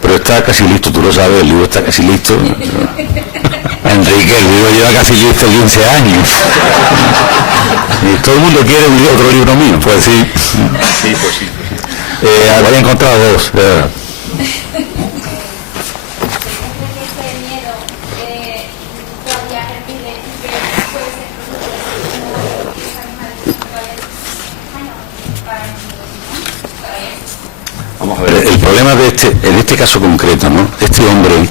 Pero está casi listo, tú lo sabes, el libro está casi listo. Enrique, el libro lleva casi listo 15 años. Y todo el mundo quiere otro libro mío. Pues sí. Sí, pues sí. Había encontrado dos. Vamos a ver, el problema en este caso concreto, ¿no? Este hombre,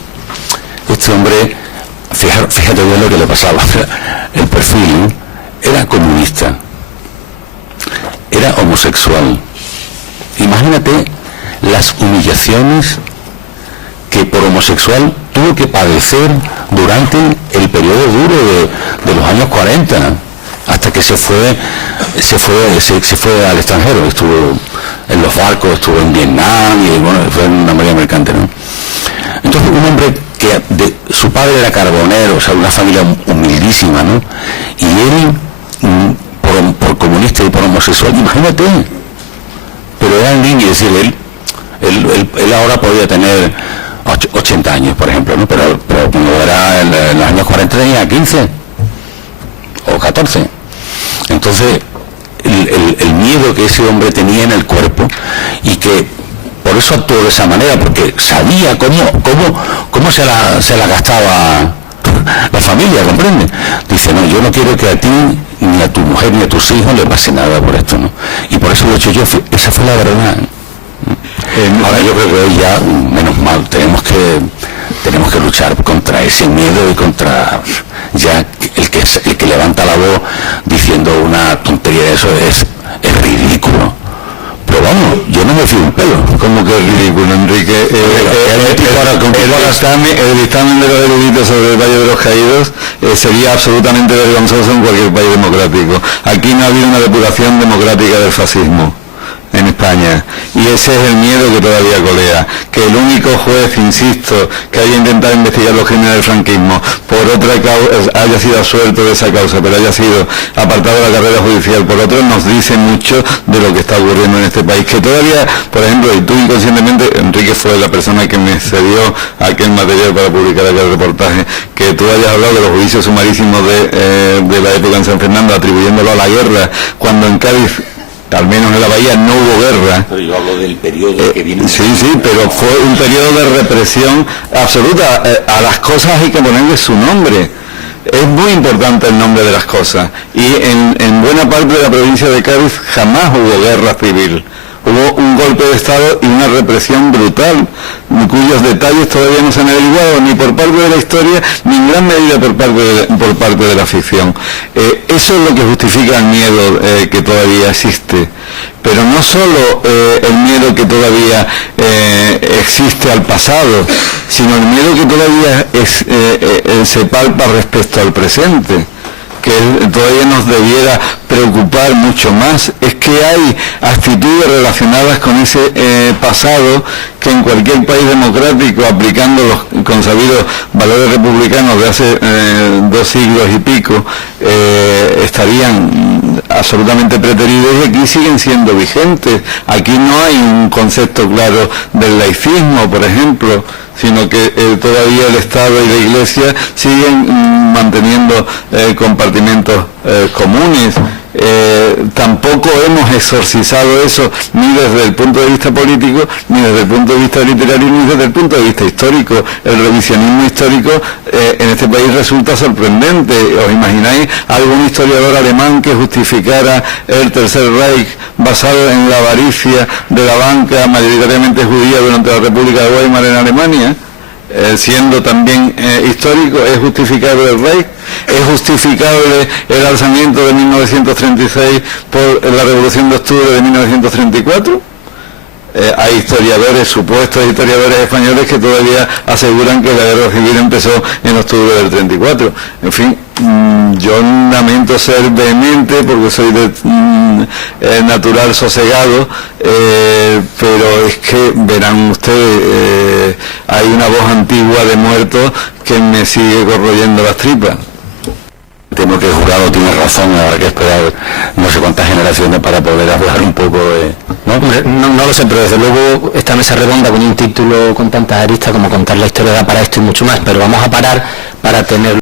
fíjate bien lo que le pasaba. El perfil, ¿no? Era comunista, era homosexual. Imagínate las humillaciones que por homosexual tuvo que padecer durante el periodo duro de los años 40, hasta que se fue al extranjero, estuvo en los barcos, estuvo en Vietnam y bueno, fue en una marina mercante, ¿no? Entonces un hombre que su padre era carbonero, o sea, una familia humildísima, ¿no? Y él por comunista y por homosexual, imagínate, pero era un niño, es decir, él ahora podía tener 80 años, por ejemplo, ¿no? Pero cuando era en los años 40 tenía 15 o 14. Entonces, el miedo que ese hombre tenía en el cuerpo, y que por eso actuó de esa manera, porque sabía cómo se la gastaba la familia, ¿comprende? Dice, no, yo no quiero que a ti, ni a tu mujer, ni a tus hijos le pase nada por esto, ¿no? Y por eso lo he hecho yo, esa fue la verdad. Ahora yo creo que hoy ya, menos mal, tenemos que luchar contra ese miedo y contra ya el que levanta la voz diciendo una tontería de eso es ridículo. Pero vamos, yo no me fío un pelo. ¿Cómo que es ridículo, Enrique? El dictamen de los eruditos sobre el Valle de los Caídos sería absolutamente vergonzoso en cualquier país democrático. Aquí no ha habido una depuración democrática del fascismo en España, y ese es el miedo que todavía colea, que el único juez, insisto, que haya intentado investigar los crímenes del franquismo por otra causa, haya sido absuelto de esa causa, pero haya sido apartado de la carrera judicial por otro, nos dice mucho de lo que está ocurriendo en este país, que todavía, por ejemplo, y tú inconscientemente, Enrique fue la persona que me cedió aquel material para publicar aquel reportaje, que tú hayas hablado de los juicios sumarísimos de la época en San Fernando, atribuyéndolo a la guerra, cuando en Cádiz, al menos en la Bahía, no hubo guerra. Pero yo hablo del periodo que viene. Sí, pero fue un periodo de represión absoluta. A las cosas hay que ponerle su nombre. Es muy importante el nombre de las cosas. Y en buena parte de la provincia de Cádiz jamás hubo guerra civil. Hubo un golpe de Estado y una represión brutal, cuyos detalles todavía no se han averiguado ni por parte de la historia, ni en gran medida por parte de la ficción. Eso es lo que justifica el miedo que todavía existe. Pero no solo el miedo que todavía existe al pasado, sino el miedo que todavía se palpa respecto al presente, que todavía nos debiera preocupar mucho más. Es que hay actitudes relacionadas con ese pasado que en cualquier país democrático, aplicando los consabidos valores republicanos de hace 2 siglos y pico, estarían absolutamente preteridos, y aquí siguen siendo vigentes. Aquí no hay un concepto claro del laicismo, por ejemplo, sino que todavía el Estado y la Iglesia siguen manteniendo compartimentos comunes, tampoco hemos exorcizado eso ni desde el punto de vista político, ni desde el punto de vista literario, ni desde el punto de vista histórico. El revisionismo histórico en este país resulta sorprendente. ¿Os imagináis algún historiador alemán que justificara el Tercer Reich basado en la avaricia de la banca mayoritariamente judía durante la República de Weimar en Alemania? Siendo también histórico, ¿es justificable el Reich? ¿Es justificable el alzamiento de 1936 por la Revolución de Octubre de 1934? Hay historiadores, supuestos historiadores españoles, que todavía aseguran que la guerra civil empezó en octubre del 34. En fin, yo lamento ser vehemente porque soy de natural sosegado, pero es que verán ustedes, hay una voz antigua de muertos que me sigue corroyendo las tripas. Temo que el jurado tiene razón, habrá que esperar no sé cuántas generaciones para poder hablar un poco de... No lo sé, pero desde luego esta mesa redonda con un título con tantas aristas como contar la historia da para esto y mucho más, pero vamos a parar para tener